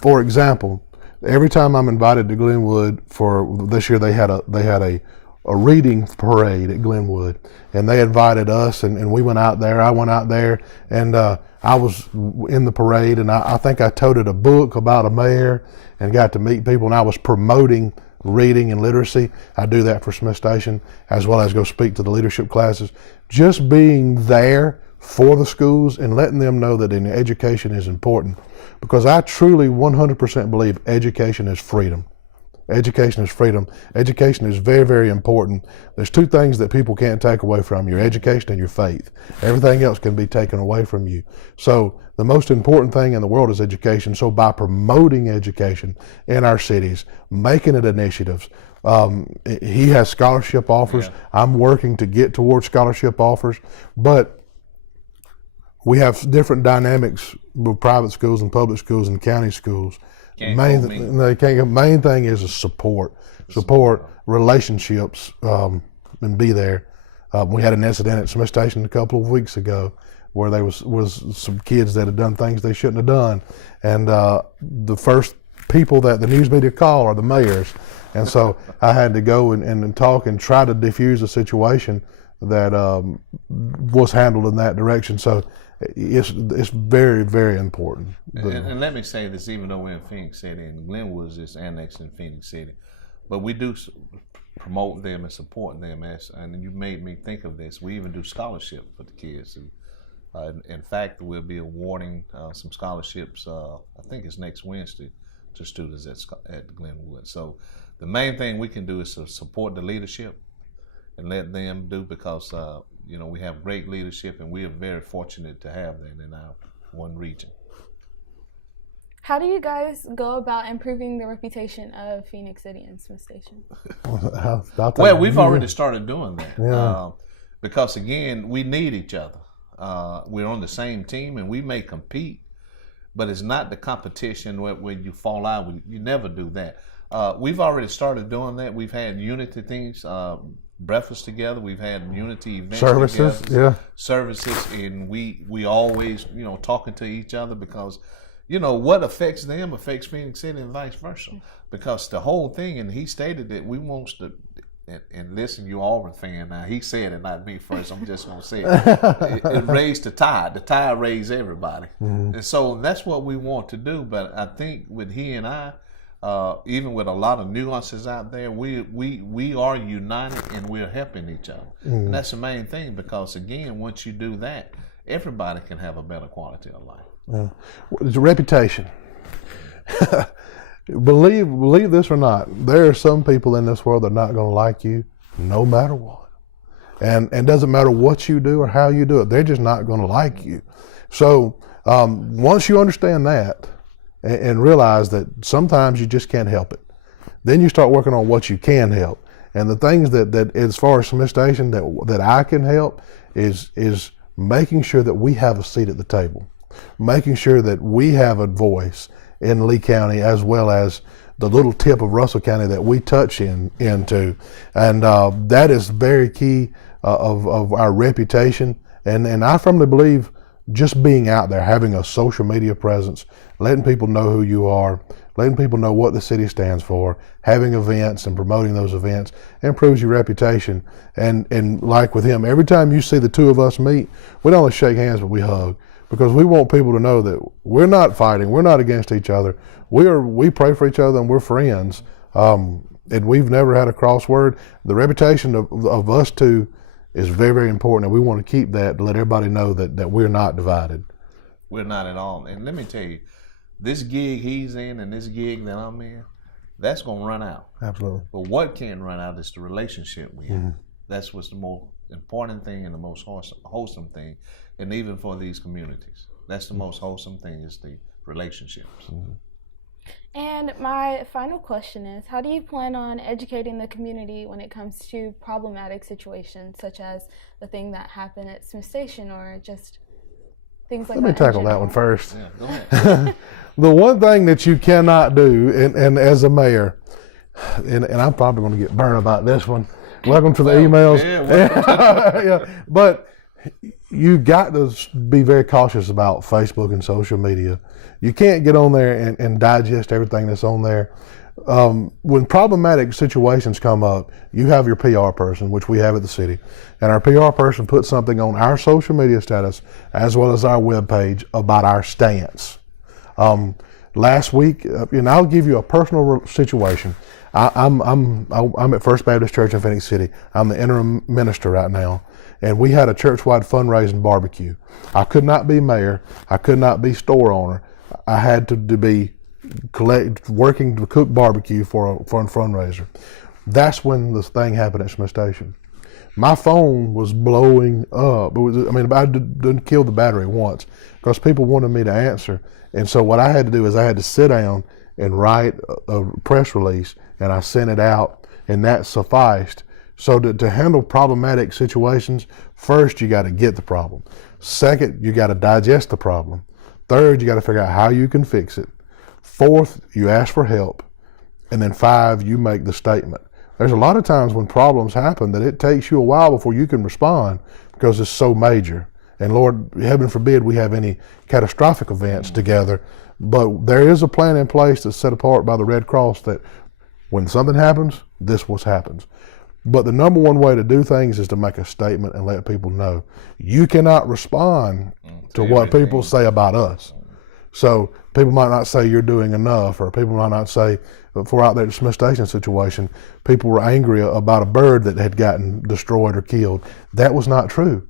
For example, every time I'm invited to Glenwood, for this year they had a reading parade at Glenwood, and they invited us, and we went out there. I went out there, and I was in the parade, and I think I toted a book about a mayor and got to meet people, and I was promoting reading and literacy. I do that for Smith Station, as well as go speak to the leadership classes. Just being there for the schools and letting them know that education is important, because I truly 100% believe education is freedom. Education is freedom. Education is very, very important. There's 2 things that people can't take away from you: your education and your faith. Everything else can be taken away from you. So the most important thing in the world is education. So by promoting education in our cities, making it initiatives, he has scholarship offers. Yeah. I'm working to get towards scholarship offers, but we have different dynamics with private schools and public schools and county schools. Main thing is support relationships, and be there. We had an incident at Smith Station a couple of weeks ago where there was some kids that had done things they shouldn't have done, and the first people that the news media call are the mayors, and so I had to go and talk and try to defuse a situation that was handled in that direction. So it's very, very important. And let me say this, even though we're in Phenix City and Glenwood is just annexed in Phenix City, but we do promote them and support them. And you made me think of this. We even do scholarship for the kids. In fact, we'll be awarding some scholarships, I think it's next Wednesday, to students at Glenwood. So the main thing we can do is to support the leadership and let them do, because we have great leadership, and we are very fortunate to have that in our one region. How do you guys go about improving the reputation of Phenix City and Smith Station? Well, we've already started doing that. Yeah. Because again, we need each other. We're on the same team, and we may compete, but it's not the competition where you fall out. You never do that. We've already started doing that. We've had unity things, breakfast together. We've had unity events services together, services, and we always talking to each other, because what affects them affects Phenix City and vice versa. Because the whole thing, and he stated that we wants to, and listen, you Auburn fan now, he said it, not me first, I'm just gonna say it raised the tide raised everybody. Mm-hmm. And so that's what we want to do. But I think with he and I, even with a lot of nuances out there, we are united, and we're helping each other. Mm. And that's the main thing, because again, once you do that, everybody can have a better quality of life. It's a reputation. Believe this or not, there are some people in this world that are not going to like you no matter what. And it doesn't matter what you do or how you do it, they're just not going to like you. So once you understand that, and realize that sometimes you just can't help it, then you start working on what you can help. And the things that as far as Smith Station that I can help is making sure that we have a seat at the table, making sure that we have a voice in Lee County, as well as the little tip of Russell County that we touch into. And that is very key of our reputation. And I firmly believe just being out there, having a social media presence, letting people know who you are, letting people know what the city stands for, having events and promoting those events improves your reputation. And like with him, every time you see the two of us meet, we don't only shake hands, but we hug, because we want people to know that we're not fighting, we're not against each other. We pray for each other, and we're friends. and we've never had a crossword. The reputation of us two is very, very important, and we want to keep that to let everybody know that we're not divided. We're not at all. And let me tell you, this gig he's in and this gig that I'm in, that's going to run out. Absolutely. But what can run out is the relationship we have. That's what's the most important thing and the most wholesome thing. And even for these communities, that's the most wholesome thing, is the relationships. And my final question is, how do you plan on educating the community when it comes to problematic situations, such as the thing that happened at Smith Station, or just things like that? Let me tackle that one first. Yeah, go ahead. The one thing that you cannot do, and as a mayor, and I'm probably going to get burned about this one. Welcome to the emails. Yeah, but you got to be very cautious about Facebook and social media. You can't get on there and digest everything that's on there. When problematic situations come up, you have your PR person, which we have at the city, and our PR person puts something on our social media status as well as our webpage about our stance. Last week, and I'll give you a personal situation. I'm at First Baptist Church in Phenix City. I'm the interim minister right now, and we had a church-wide fundraising barbecue. I could not be mayor. I could not be store owner. I had to be working to cook barbecue for a fundraiser. That's when this thing happened at Smith Station. My phone was blowing up. I didn't kill the battery once because people wanted me to answer. And so what I had to do is I had to sit down and write a press release, and I sent it out, and that sufficed. So to handle problematic situations, first you got to get the problem. Second, you got to digest the problem. Third, you got to figure out how you can fix it. Fourth, you ask for help. And then 5, you make the statement. There's a lot of times when problems happen that it takes you a while before you can respond because it's so major. And Lord, heaven forbid we have any catastrophic events together. But there is a plan in place that's set apart by the Red Cross that when something happens, this what happens. But the number one way to do things is to make a statement and let people know. You cannot respond to what people say about us. So people might not say you're doing enough, or people might not say, for out there at the Smith Station situation, people were angry about a bird that had gotten destroyed or killed. That was not true.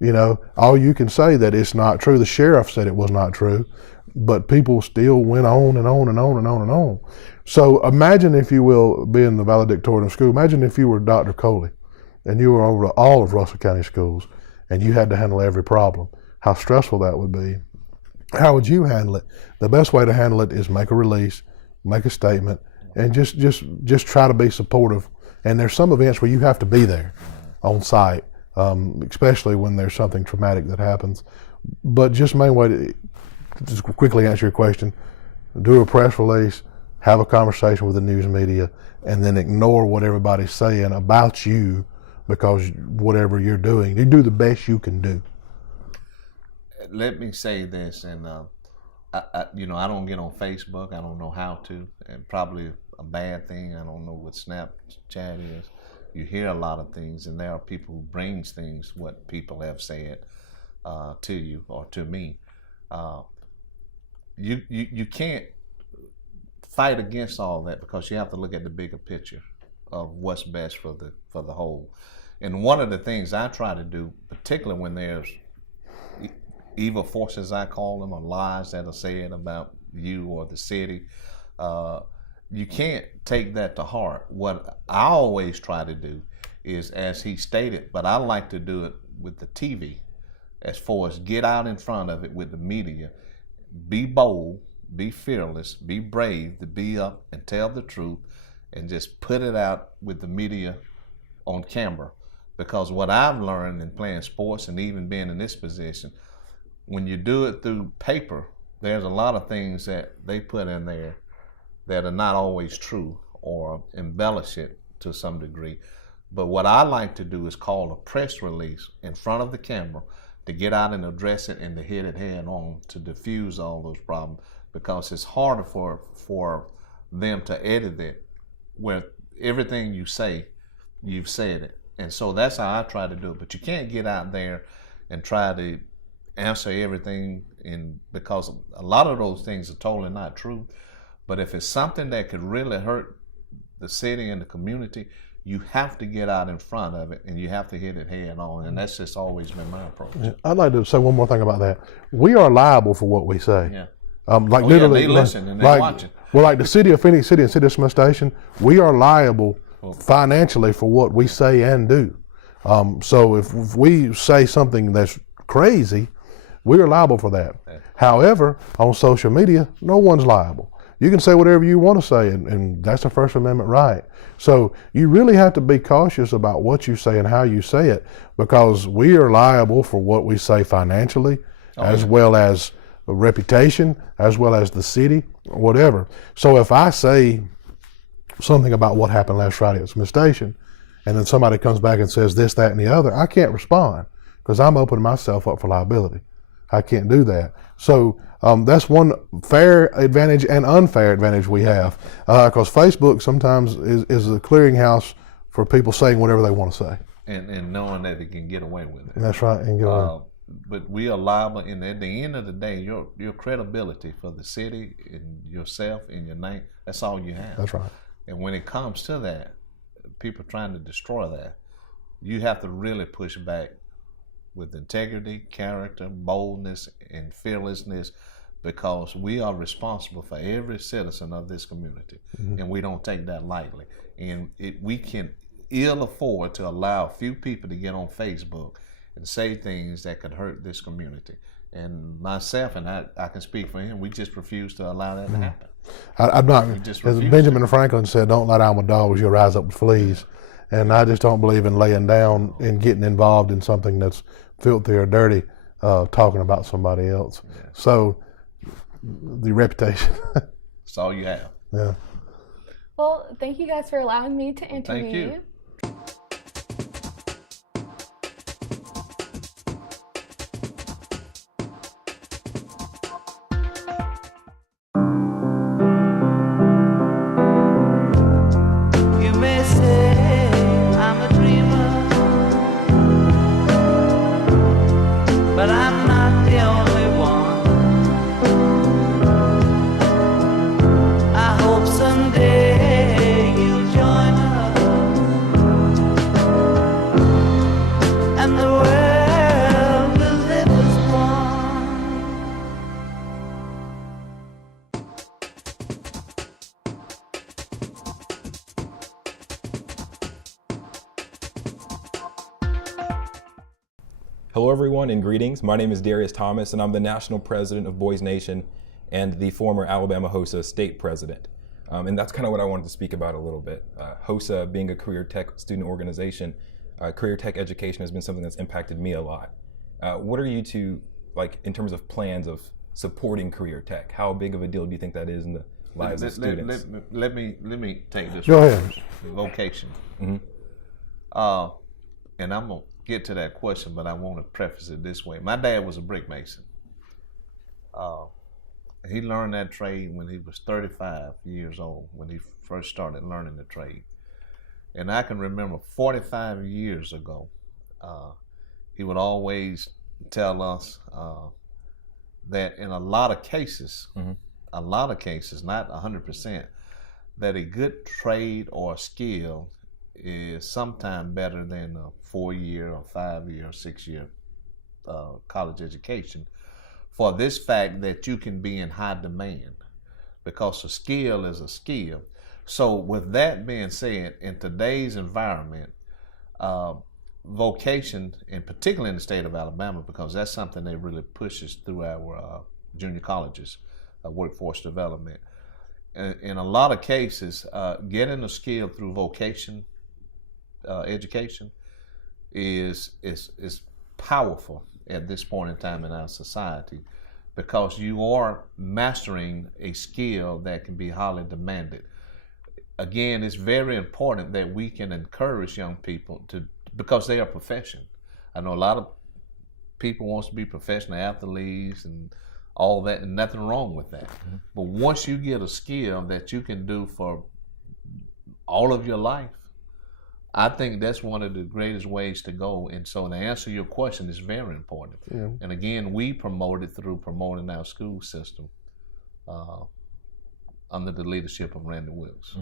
You know, all you can say that it's not true. The sheriff said it was not true, but people still went on and on and on and on and on. So imagine, if you will, being the valedictorian of school, imagine if you were Dr. Coley and you were over all of Russell County schools and you had to handle every problem. How stressful that would be. How would you handle it? The best way to handle it is make a release, make a statement, and just try to be supportive. And there's some events where you have to be there on site, especially when there's something traumatic that happens. But just main way to just quickly answer your question, do a press release, have a conversation with the news media, and then ignore what everybody's saying about you, because whatever you're doing, you do the best you can do. Let me say this, and I don't get on Facebook. I don't know how to, and probably a bad thing. I don't know what Snapchat is. You hear a lot of things, and there are people who brings things, what people have said to you or to me. You can't fight against all that, because you have to look at the bigger picture of what's best for the whole. And one of the things I try to do, particularly when there's evil forces, I call them, or lies that are said about you or the city, you can't take that to heart. What I always try to do is, as he stated, but I like to do it with the TV, as far as get out in front of it with the media, be bold, be fearless, be brave to be up and tell the truth, and just put it out with the media on camera. Because what I've learned in playing sports and even being in this position, when you do it through paper, there's a lot of things that they put in there that are not always true or embellish it to some degree. But what I like to do is call a press release in front of the camera to get out and address it and to hit it head on, to diffuse all those problems, because it's harder for them to edit it where everything you say, you've said it. And so that's how I try to do it. But you can't get out there and try to answer everything, because a lot of those things are totally not true. But if it's something that could really hurt the city and the community, you have to get out in front of it and you have to hit it head on. And that's just always been my approach. Yeah. I'd like to say one more thing about that. We are liable for what we say. Yeah. Like literally, they listen and they like, watching. Well, like the city of Phenix City and City of Smith Station, we are liable financially for what we say and do. So if we say something that's crazy, we are liable for that. However, on social media, no one's liable. You can say whatever you want to say, and that's a First Amendment right. So you really have to be cautious about what you say and how you say it, because we are liable for what we say financially, as well as reputation, as well as the city, whatever. So if I say something about what happened last Friday at Smith Station, and then somebody comes back and says this, that, and the other, I can't respond because I'm opening myself up for liability. I can't do that. So that's one fair advantage and unfair advantage we have, because Facebook sometimes is a clearinghouse for people saying whatever they want to say. And knowing that they can get away with it. That's right. And get away. But we are liable, and at the end of the day, your credibility for the city and yourself and your name, that's all you have. That's right. And when it comes to that, people trying to destroy that, you have to really push back with integrity, character, boldness, and fearlessness, because we are responsible for every citizen of this community, and we don't take that lightly. And we can ill afford to allow a few people to get on Facebook and say things that could hurt this community. And myself, and I can speak for him, we just refuse to allow that to happen. I'm not, as Benjamin Franklin said, don't lie down with dogs, you'll rise up with fleas. And I just don't believe in laying down and getting involved in something that's filthy or dirty, talking about somebody else. Yeah. So, the reputation. That's all you have. Yeah. Well, thank you guys for allowing me to interview Thank you. Hello everyone and greetings. My name is Darius Thomas and I'm the National President of Boys Nation and the former Alabama HOSA State President. And that's kind of what I wanted to speak about a little bit. HOSA being a career tech student organization, career tech education has been something that's impacted me a lot. What are you two, like in terms of plans of supporting career tech? How big of a deal do you think that is in the lives of students? Let me take this. Go ahead. Vocation. And I'm going to get to that question, but I want to preface it this way. My dad was a brick mason. He learned that trade when he was 35 years old, when he first started learning the trade. And I can remember 45 years ago, he would always tell us that in a lot of cases, not 100%, that a good trade or skill is sometimes better than a 4-year or 5-year or 6-year college education, for this fact that you can be in high demand, because a skill is a skill. So with that being said, in today's environment, vocation, and particularly in the state of Alabama, because that's something that really pushes through our junior colleges, workforce development. In a lot of cases, getting a skill through vocation education is powerful at this point in time in our society, because you are mastering a skill that can be highly demanded. Again, it's very important that we can encourage young people to, because they are profession. I know a lot of people wants to be professional athletes and all that, and nothing wrong with that. But once you get a skill that you can do for all of your life, I think that's one of the greatest ways to go. And so to answer your question is very important. Yeah. And again, we promote it through promoting our school system. under the leadership of Randy Wilkes.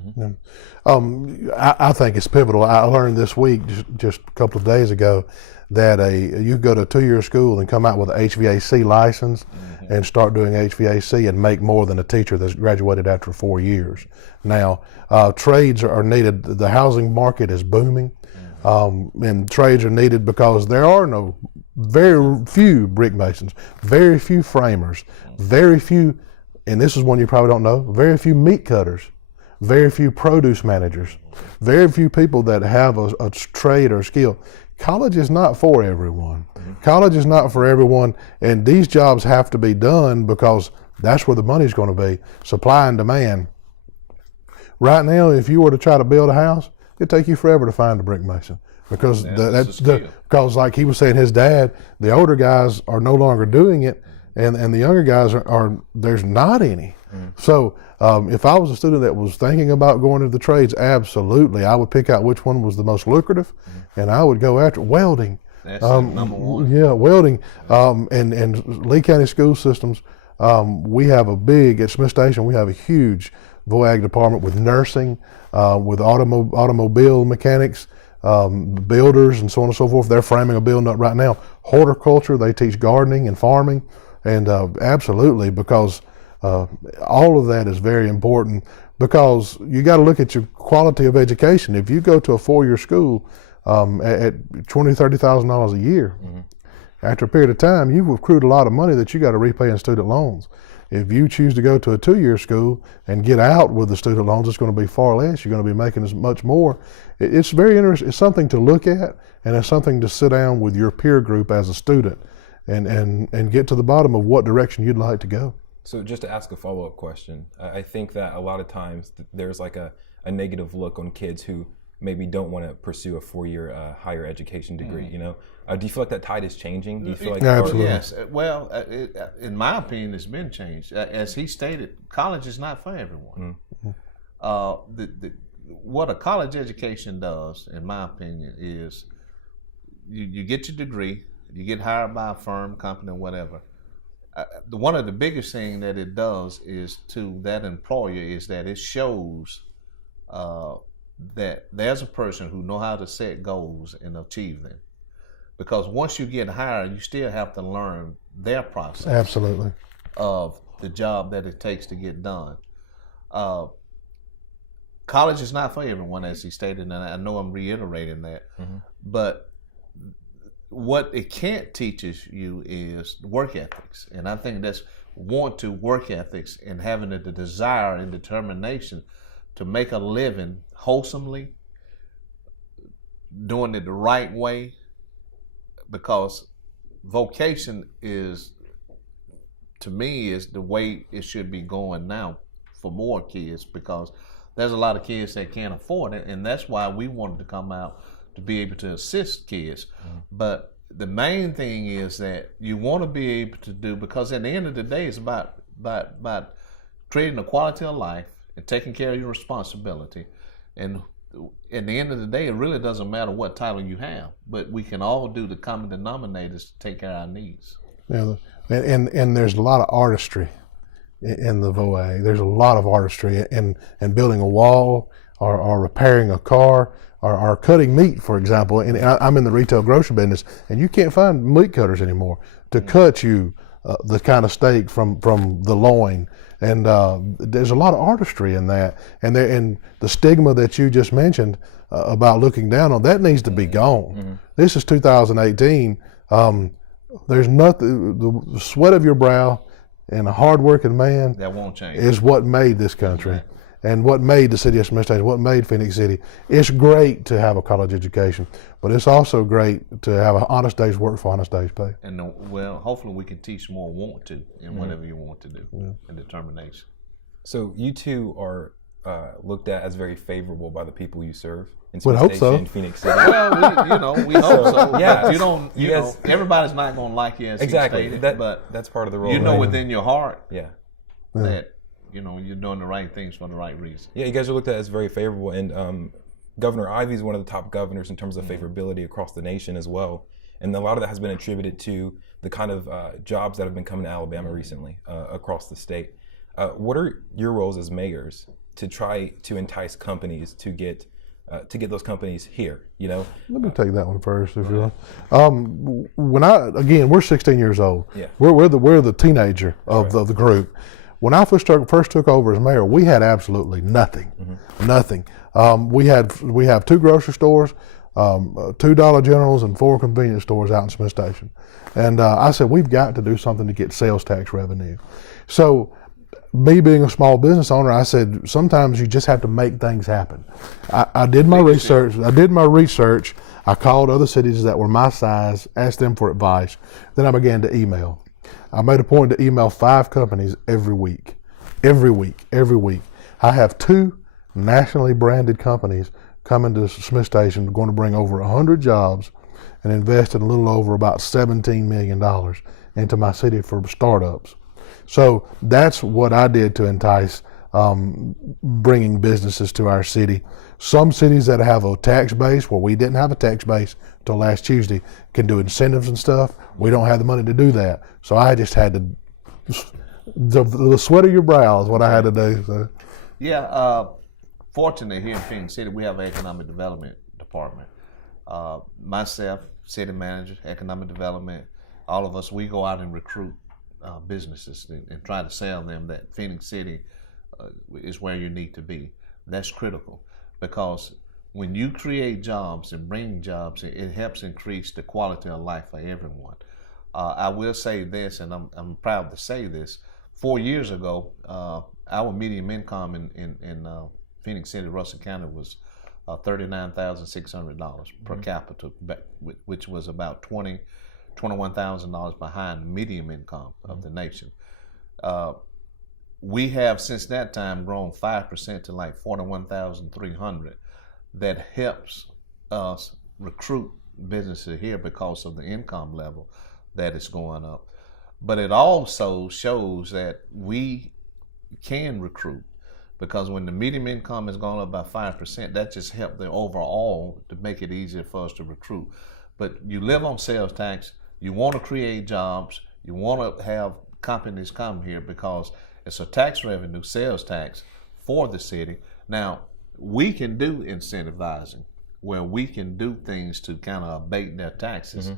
I think it's pivotal. I learned this week, just a couple of days ago, that you go to a 2-year school and come out with an HVAC license and start doing HVAC and make more than a teacher that's graduated after 4 years. Now, trades are needed. The housing market is booming, and trades are needed because there are very few brick masons, very few framers, very few, and this is one you probably don't know, very few meat cutters, very few produce managers, very few people that have a trade or skill. College is not for everyone. College is not for everyone, and these jobs have to be done because that's where the money's going to be, supply and demand. Right now, if you were to try to build a house, it'd take you forever to find a brick mason because because like he was saying, his dad, the older guys are no longer doing it, and the younger guys are there's not any. So if I was a student that was thinking about going into the trades, absolutely, I would pick out which one was the most lucrative, and I would go after welding. That's number one. Yeah, welding. And Lee County school systems, we have at Smith Station, we have a huge VOAG department with nursing, with automobile mechanics, builders, and so on and so forth. They're framing a building up right now. Horticulture, they teach gardening and farming, and absolutely, because all of that is very important, because you got to look at your quality of education. If you go to a 4-year school at $20,000, $30,000 a year, after a period of time, you've accrued a lot of money that you got to repay in student loans. If you choose to go to a 2-year school and get out with the student loans, it's going to be far less. You're going to be making as much more. It's very interesting. It's something to look at, and it's something to sit down with your peer group as a student and get to the bottom of what direction you'd like to go. So just to ask a follow-up question, I think that a lot of times there's like a negative look on kids who maybe don't want to pursue a 4-year higher education degree, you know? Do you feel like that tide is changing? Do you feel like absolutely. Yes. Well, in my opinion, it's been changed. As he stated, college is not for everyone. What a college education does, in my opinion, is you get your degree, you get hired by a firm, company, whatever. One of the biggest things that it does is to that employer is that it shows that there's a person who know how to set goals and achieve them. Because once you get hired, you still have to learn their process. Absolutely. Of the job that it takes to get done. College is not for everyone, as he stated, and I know I'm reiterating that. But what it can't teach you is work ethics. And I think that's work ethics and having the desire and determination to make a living wholesomely, doing it the right way, because vocation is, to me, is the way it should be going now for more kids, because there's a lot of kids that can't afford it, and that's why we wanted to come out to be able to assist kids. But the main thing is that you want to be able to do, because at the end of the day, it's about creating a quality of life and taking care of your responsibility. And at the end of the day, it really doesn't matter what title you have, but we can all do the common denominators to take care of our needs. Yeah, and there's a lot of artistry in the VOAG. There's a lot of artistry in building a wall or repairing a car or cutting meat, for example. And I'm in the retail grocery business, and you can't find meat cutters anymore to cut you the kind of steak from the loin. And there's a lot of artistry in that, and the stigma that you just mentioned about looking down on that needs to be gone. This is 2018. There's nothing. The sweat of your brow and a hard-working man that won't change is what made this country, and what made the city of Smith Station, what made Phenix City. It's great to have a college education, but it's also great to have an honest day's work for honest day's pay. And well, hopefully we can teach more want to in whatever you want to do, and determination. So you two are looked at as very favorable by the people you serve in Would hope so. in Phenix City. Well, we hope so. Yeah, But you know, everybody's not going to like you as exactly. he stated, but that's part of the role. You know, within your heart, Yeah. that you're doing the right things for the right reason. Yeah, you guys are looked at as very favorable, and Governor Ivey is one of the top governors in terms of favorability across the nation as well. And a lot of that has been attributed to the kind of jobs that have been coming to Alabama recently across the state. What are your roles as mayors to try to entice companies to get those companies here? You know, let me take that one first, if you want. We're 16 years old. Yeah. We're the teenager of the group. When I first took over as mayor, we had absolutely nothing, nothing. We have 2 grocery stores, 2 Dollar Generals, and 4 convenience stores out in Smith Station. And I said, we've got to do something to get sales tax revenue. So, me being a small business owner, I said, sometimes you just have to make things happen. I did my research. I called other cities that were my size, asked them for advice. Then I began to email. I made a point to email 5 companies every week. I have 2 nationally branded companies coming to Smith Station, going to bring over 100 jobs and invest in a little over about $17 million into my city for startups. So that's what I did to entice bringing businesses to our city. Some cities that have a tax base, where we didn't have a tax base until last Tuesday, can do incentives and stuff. We don't have the money to do that. So I just had to, the sweat of your brow is what I had to do. So. Yeah, fortunately here in Phenix City, we have an economic development department. Myself, city manager, economic development, all of us, we go out and recruit businesses and try to sell them that Phenix City is where you need to be. That's critical, because when you create jobs and bring jobs, it helps increase the quality of life for everyone. I will say this, and I'm proud to say this. 4 years ago, our median income in Phenix City, Russell County, was $39,600 per capita, which was about $21,000 behind the median income of the nation. We have since that time grown 5% to like 41,300. That helps us recruit businesses here because of the income level that is going up. But it also shows that we can recruit, because when the median income has gone up by 5%, that just helped the overall to make it easier for us to recruit. But you live on sales tax. You want to create jobs. You want to have companies come here because it's a tax revenue, sales tax for the city. Now, we can do incentivizing, where we can do things to kind of abate their taxes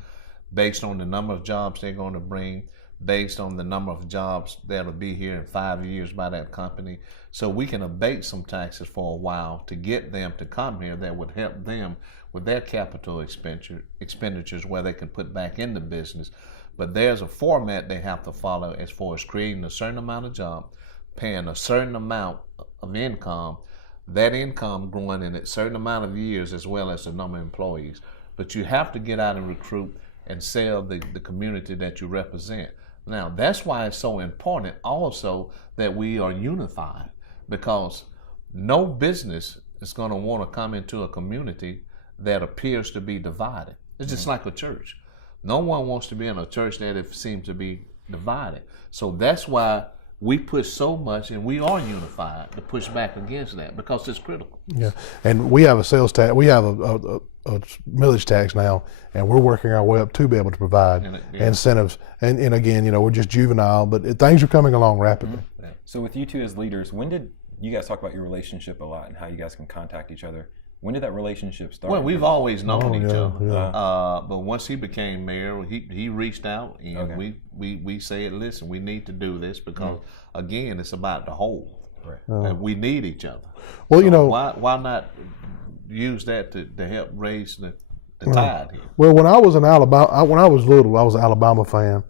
based on the number of jobs they're going to bring, based on the number of jobs that'll be here in 5 years by that company. So we can abate some taxes for a while to get them to come here. That would help them with their capital expenditures where they can put back into business. But there's a format they have to follow as far as creating a certain amount of job, paying a certain amount of income, that income growing in a certain amount of years, as well as the number of employees. But you have to get out and recruit and sell the community that you represent. Now, that's why it's so important also that we are unified, because no business is going to want to come into a community that appears to be divided. It's just like a church. No one wants to be in a church that it seems to be divided. So that's why we push so much, and we are unified to push back against that, because it's critical. Yeah, and we have a sales tax. We have a millage tax now, and we're working our way up to be able to provide incentives. And again, we're just juvenile, but things are coming along rapidly. Mm-hmm. So with you two as leaders, when did you guys talk about your relationship a lot and how you guys can contact each other? When did that relationship start? Well, we've always known each other. Yeah. But once he became mayor, he reached out, and we said, listen, we need to do this because, again, it's about the whole. Right. And we need each other. Well, so why not use that to help raise the tide here? Well, when I was in Alabama, when I was little, I was an Alabama fan.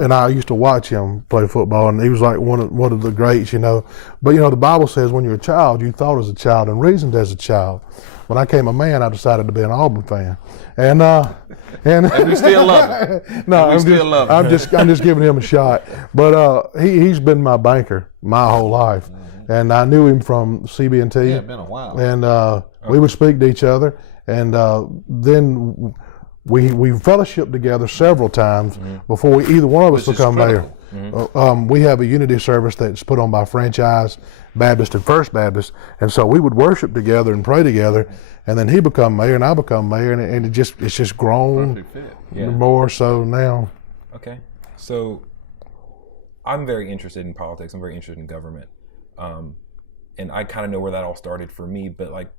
And I used to watch him play football, and he was like one of the greats, But the Bible says when you're a child, you thought as a child and reasoned as a child. When I became a man, I decided to be an Auburn fan, and we still love him. No, I'm just giving him a shot. But he's been my banker my whole life, and I knew him from CB&T. Yeah, it's been a while. And we would speak to each other, and then we fellowshiped together several times before either one of us become mayor. We have a unity service that's put on by Franchise Baptist and First Baptist, and so we would worship together and pray together, and then he become mayor and I become mayor, and it's just grown more so now. Okay, so I'm very interested in politics. I'm very interested in government. And I kind of know where that all started for me, but like,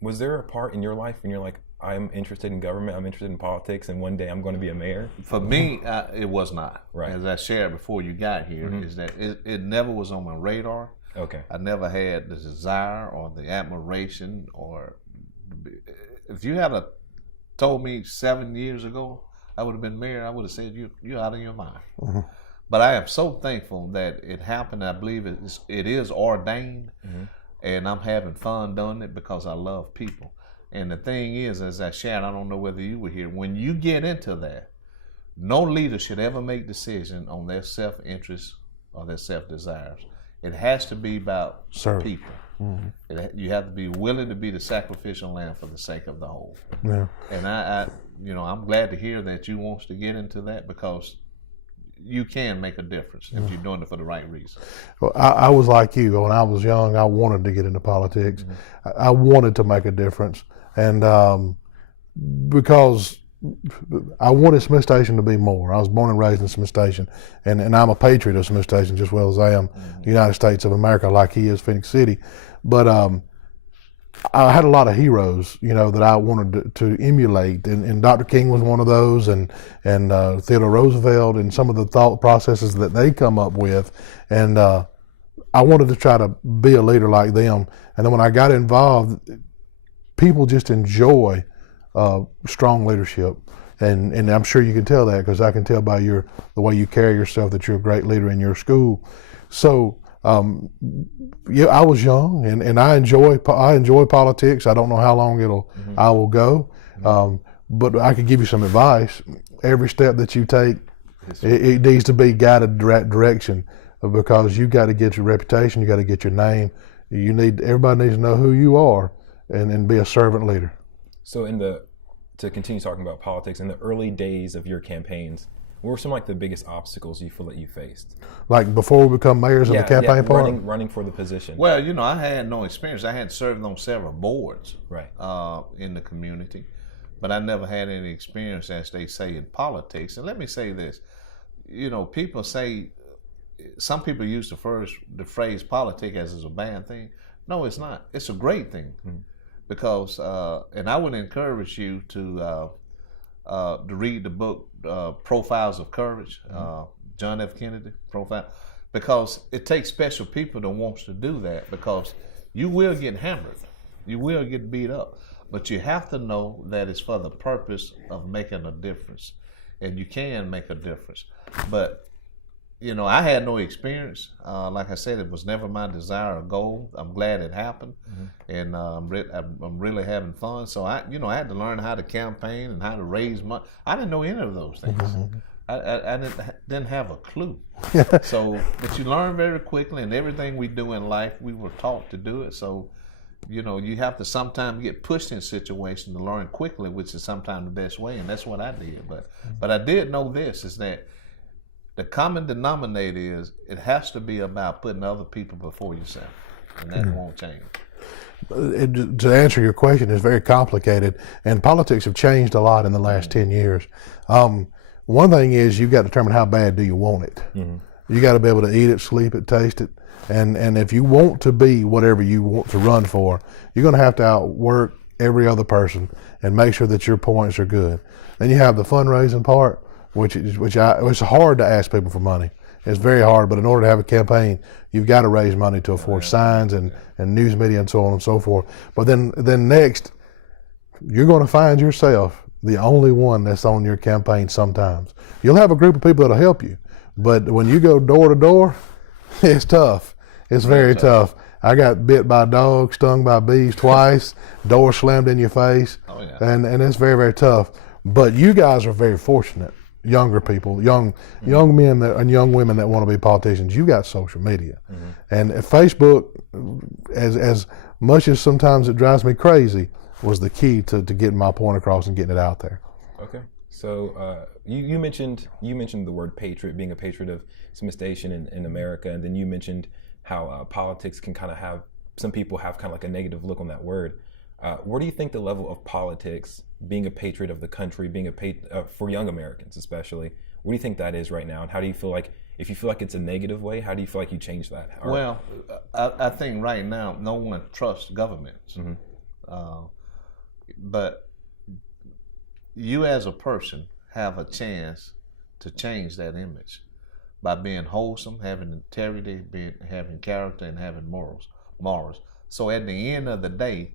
was there a part in your life when you're like, I'm interested in government, I'm interested in politics, and one day I'm going to be a mayor? For me, it was not. Right. As I shared before you got here, is that it never was on my radar. Okay. I never had the desire or the admiration, or if you had told me 7 years ago I would have been mayor, I would have said you're out of your mind. But I am so thankful that it happened. I believe it is ordained, and I'm having fun doing it because I love people. And the thing is, as I shared, I don't know whether you were here, when you get into that, no leader should ever make decisions on their self-interest or their self-desires. It has to be about people. You have to be willing to be the sacrificial lamb for the sake of the whole. Yeah. And I'm glad to hear that you wants to get into that, because you can make a difference if you're doing it for the right reason. Well, I was like you. When I was young, I wanted to get into politics. I wanted to make a difference. And because I wanted Smith Station to be more. I was born and raised in Smith Station, and I'm a patriot of Smith Station just as well as I am the United States of America, like he is Phenix City. But I had a lot of heroes, that I wanted to emulate, and Dr. King was one of those, and Theodore Roosevelt, and some of the thought processes that they come up with, and I wanted to try to be a leader like them. And then when I got involved, people just enjoy strong leadership, and I'm sure you can tell that, because I can tell by the way you carry yourself that you're a great leader in your school. So. I was young, and I enjoy politics. I don't know how long I will go, but I could give you some advice. Every step that you take, it needs to be guided direction, because you got to get your reputation, you got to get your name. Everybody needs to know who you are, and be a servant leader. So to continue talking about politics, in the early days of your campaigns, what were some the biggest obstacles you feel that you faced? Like before we become mayors in the campaign part? Running for the position. Well, I had no experience. I had served on several boards in the community, but I never had any experience, as they say, in politics. And let me say this, people say, some people use the phrase politic as a bad thing. No, it's not. It's a great thing, because, and I would encourage you to read the book Profiles of Courage, John F. Kennedy profile, because it takes special people that wants to do that, because you will get hammered, you will get beat up, but you have to know that it's for the purpose of making a difference, and you can make a difference. But I had no experience. Like I said, it was never my desire or goal. I'm glad it happened, and I'm really having fun. So I had to learn how to campaign and how to raise money. I didn't know any of those things. I didn't have a clue. So, but you learn very quickly, and everything we do in life, we were taught to do it. So, you have to sometimes get pushed in situations to learn quickly, which is sometimes the best way, and that's what I did. But I did know this, is that the common denominator is it has to be about putting other people before yourself, and that won't change. To answer your question, it's very complicated, and politics have changed a lot in the last 10 years. One thing is, you've got to determine how bad do you want it. You got to be able to eat it, sleep it, taste it, and if you want to be whatever you want to run for, you're going to have to outwork every other person and make sure that your points are good. Then you have the fundraising part, it's hard to ask people for money. It's very hard, but in order to have a campaign, you've got to raise money to afford signs and news media and so on and so forth. But then next, you're going to find yourself the only one that's on your campaign sometimes. You'll have a group of people that'll help you, but when you go door to door, it's tough. It's very tough. I got bit by a dog, stung by bees twice, door slammed in your face, and it's very, very tough. But you guys are very fortunate. Younger people, young men and young women that want to be politicians, you got social media, and Facebook, as much as sometimes it drives me crazy, was the key to getting my point across and getting it out there. Okay, so you mentioned the word patriot, being a patriot of Smith Station in America, and then you mentioned how politics can kind of have, some people have kind of like a negative look on that word. Where do you think the level of politics, being a patriot of the country, being for young Americans especially, what do you think that is right now? And how do you feel like, if you feel like it's a negative way, how do you feel like you change that? Well, I think right now no one trusts governments. But you as a person have a chance to change that image by being wholesome, having integrity, having character, and having morals. So at the end of the day,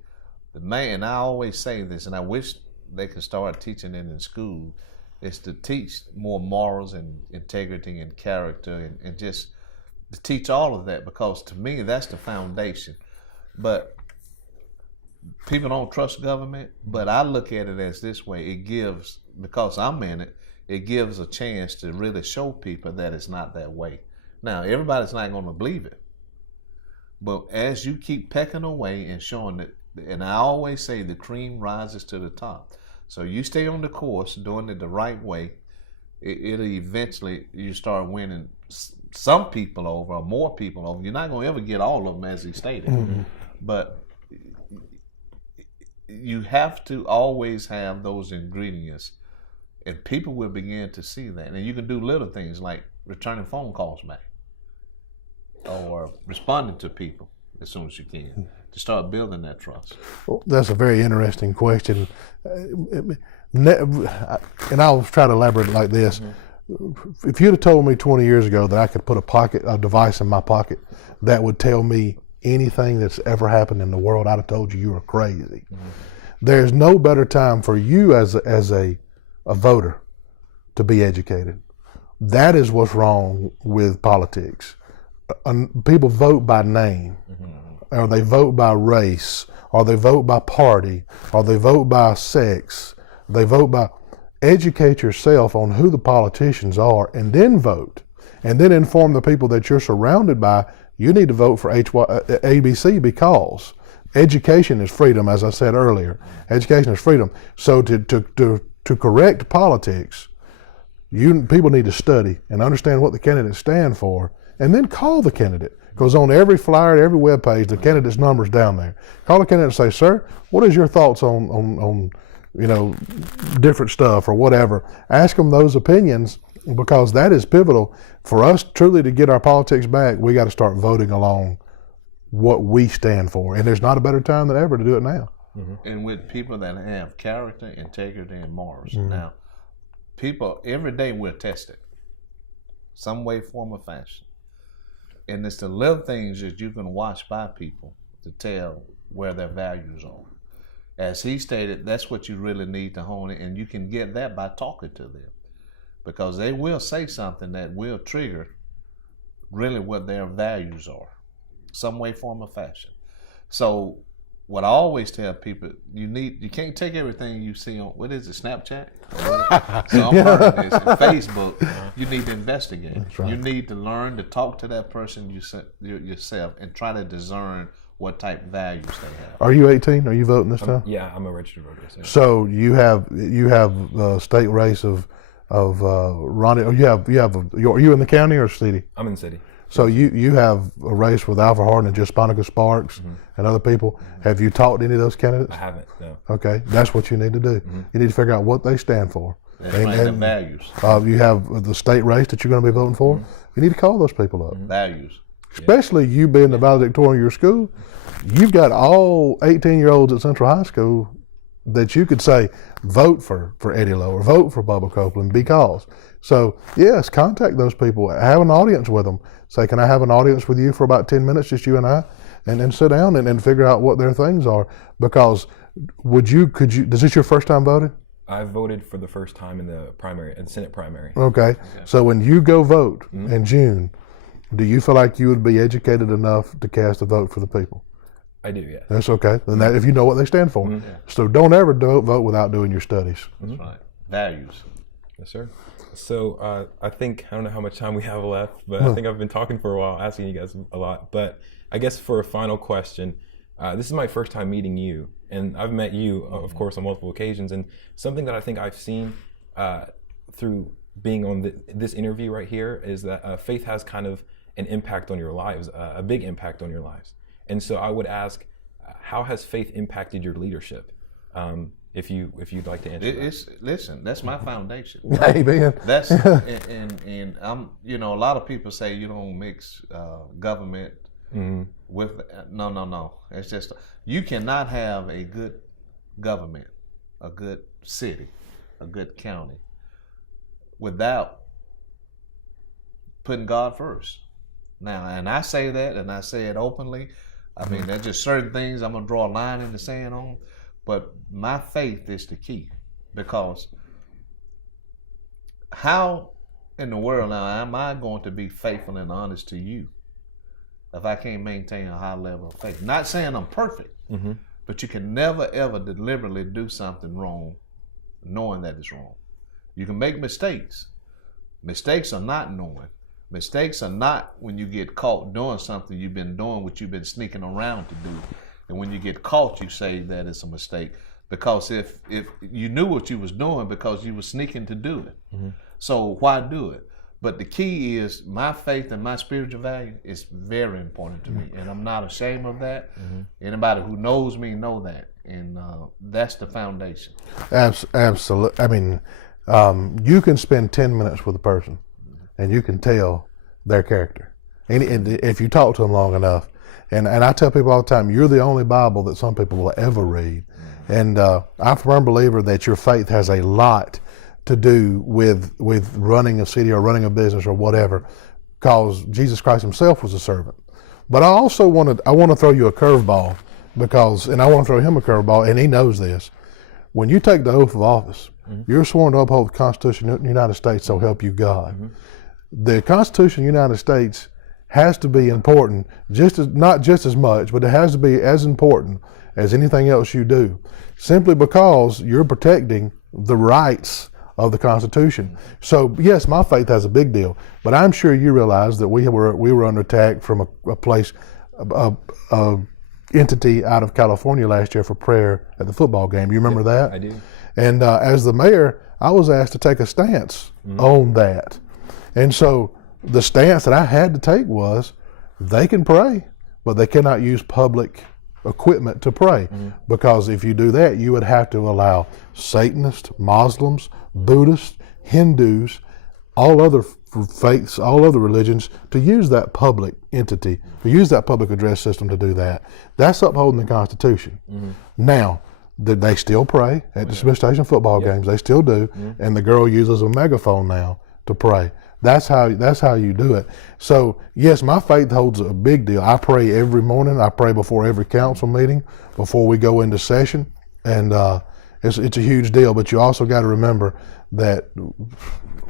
and I always say this, and I wish they could start teaching it in school, is to teach more morals and integrity and character and just to teach all of that, because to me that's the foundation. But people don't trust government, but I look at it as this way. It gives, because I'm in it, it gives a chance to really show people that it's not that way. Now, everybody's not going to believe it. But as you keep pecking away and showing it, and I always say the cream rises to the top. So you stay on the course, doing it the right way, it'll eventually, you start winning some people over or more people over. You're not going to ever get all of them, as he stated. But you have to always have those ingredients, and people will begin to see that. And you can do little things like returning phone calls back or responding to people as soon as you can to start building that trust. Well, that's a very interesting question. And I'll try to elaborate like this. If you'd have told me 20 years ago that I could put a device in my pocket that would tell me anything that's ever happened in the world, I'd have told you were crazy. There's no better time for you as a voter to be educated. That is what's wrong with politics. People vote by name, or they vote by race, or they vote by party, or they vote by sex. They vote by. Educate yourself on who the politicians are, and then vote, and then inform the people that you're surrounded by. You need to vote for ABC, because education is freedom, as I said earlier. Education is freedom. So to correct politics, people need to study and understand what the candidates stand for, and then call the candidate. Because on every flyer, every webpage, the candidate's number's down there. Call the candidate and say, "Sir, what is your thoughts on different stuff," or whatever. Ask them those opinions, because that is pivotal. For us truly to get our politics back, we got to start voting along what we stand for. And there's not a better time than ever to do it now. And with people that have character, integrity, and morals. Now, people, every day we're tested, some way, form, or fashion. And it's the little things that you can watch by people to tell where their values are. As he stated, that's what you really need to hone in, and you can get that by talking to them, because they will say something that will trigger really what their values are, some way, form, or fashion. So what I always tell people, you can't take everything you see on, what is it, Snapchat? So I'm learning this. And Facebook, you need to investigate. Right. You need to learn to talk to that person yourself and try to discern what type of values they have. Are you 18? Are you voting this time? Yeah, I'm a registered voter. So you have a state race of Ronnie. Are you in the county or city? I'm in the city. So you have a race with Alfred Hardin and just Sponica Sparks and other people. Have you talked to any of those candidates? I haven't, no. Okay, that's what you need to do. You need to figure out what they stand for. And the values. You have the state race that you're going to be voting for. You need to call those people up. Values. Especially you being the valedictorian of your school, you've got all 18-year-olds at Central High School that you could say, vote for Eddie Lowe or vote for Bubba Copeland, because. So, yes, contact those people. Have an audience with them. Say, can I have an audience with you for about 10 minutes, just you and I? And then sit down and figure out what their things are. Because is this your first time voting? I voted for the first time in the Senate primary. Okay. So when you go vote in June, do you feel like you would be educated enough to cast a vote for the people? I do, yes. That's okay. And that, if you know what they stand for. So don't ever vote without doing your studies. That's right. Values. Yes, sir. So I don't know how much time we have left, but I think I've been talking for a while, asking you guys a lot. But I guess for a final question, this is my first time meeting you, and I've met you, of course, on multiple occasions. And something that I think I've seen through being on this interview right here is that faith has kind of an impact on your lives, a big impact on your lives. And so I would ask, how has faith impacted your leadership? If you'd like to answer that. Listen, that's my foundation. Amen. That's and I'm, a lot of people say you don't mix government with no. It's just you cannot have a good government, a good city, a good county without putting God first. Now, and I say that, and I say it openly. I mean, there's just certain things I'm gonna draw a line in the sand on, but my faith is the key, because how in the world now am I going to be faithful and honest to you if I can't maintain a high level of faith? Not saying I'm perfect, but you can never ever deliberately do something wrong knowing that it's wrong. You can make mistakes. Mistakes are not knowing. Mistakes are not when you get caught doing something you've been doing, what you've been sneaking around to do. And when you get caught, you say that it's a mistake. Because if you knew what you was doing, because you were sneaking to do it. So why do it? But the key is my faith and my spiritual value is very important to me. And I'm not ashamed of that. Anybody who knows me know that. And that's the foundation. Absolutely. I mean, you can spend 10 minutes with a person and you can tell their character. And if you talk to them long enough, and I tell people all the time, you're the only Bible that some people will ever read. And I'm a firm believer that your faith has a lot to do with running a city or running a business or whatever, because Jesus Christ himself was a servant. But I also want to throw you a curveball, and I want to throw him a curveball, and he knows this. When you take the oath of office, you're sworn to uphold the Constitution of the United States, so help you God. The Constitution of the United States has to be important, not just as much, but it has to be as important as anything else you do, simply because you're protecting the rights of the Constitution. So yes, my faith has a big deal, but I'm sure you realize that we were under attack from a place, a entity out of California last year for prayer at the football game. You remember that? I do. And as the mayor, I was asked to take a stance on that. And so the stance that I had to take was, they can pray, but they cannot use public equipment to pray, because if you do that, you would have to allow Satanists, Muslims, Buddhists, Hindus, all other faiths, all other religions to use that public entity, to use that public address system to do that. That's upholding the Constitution. Now, they still pray at the Smith Station football games. They still do, and the girl uses a megaphone now to pray. That's how you do it. So yes, my faith holds a big deal. I pray every morning. I pray before every council meeting, before we go into session, and it's a huge deal. But you also got to remember that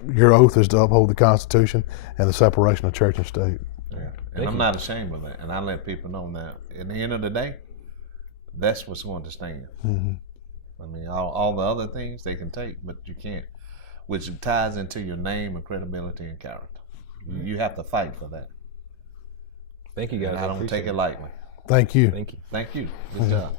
your oath is to uphold the Constitution and the separation of church and state. Yeah. And I'm not ashamed of that. And I let people know that at the end of the day, that's what's going to stand. I mean, all the other things they can take, but you can't, which ties into your name and credibility and character. You have to fight for that. Thank you, guys. And I don't take it lightly. Thank you. Thank you. Thank you. Good job.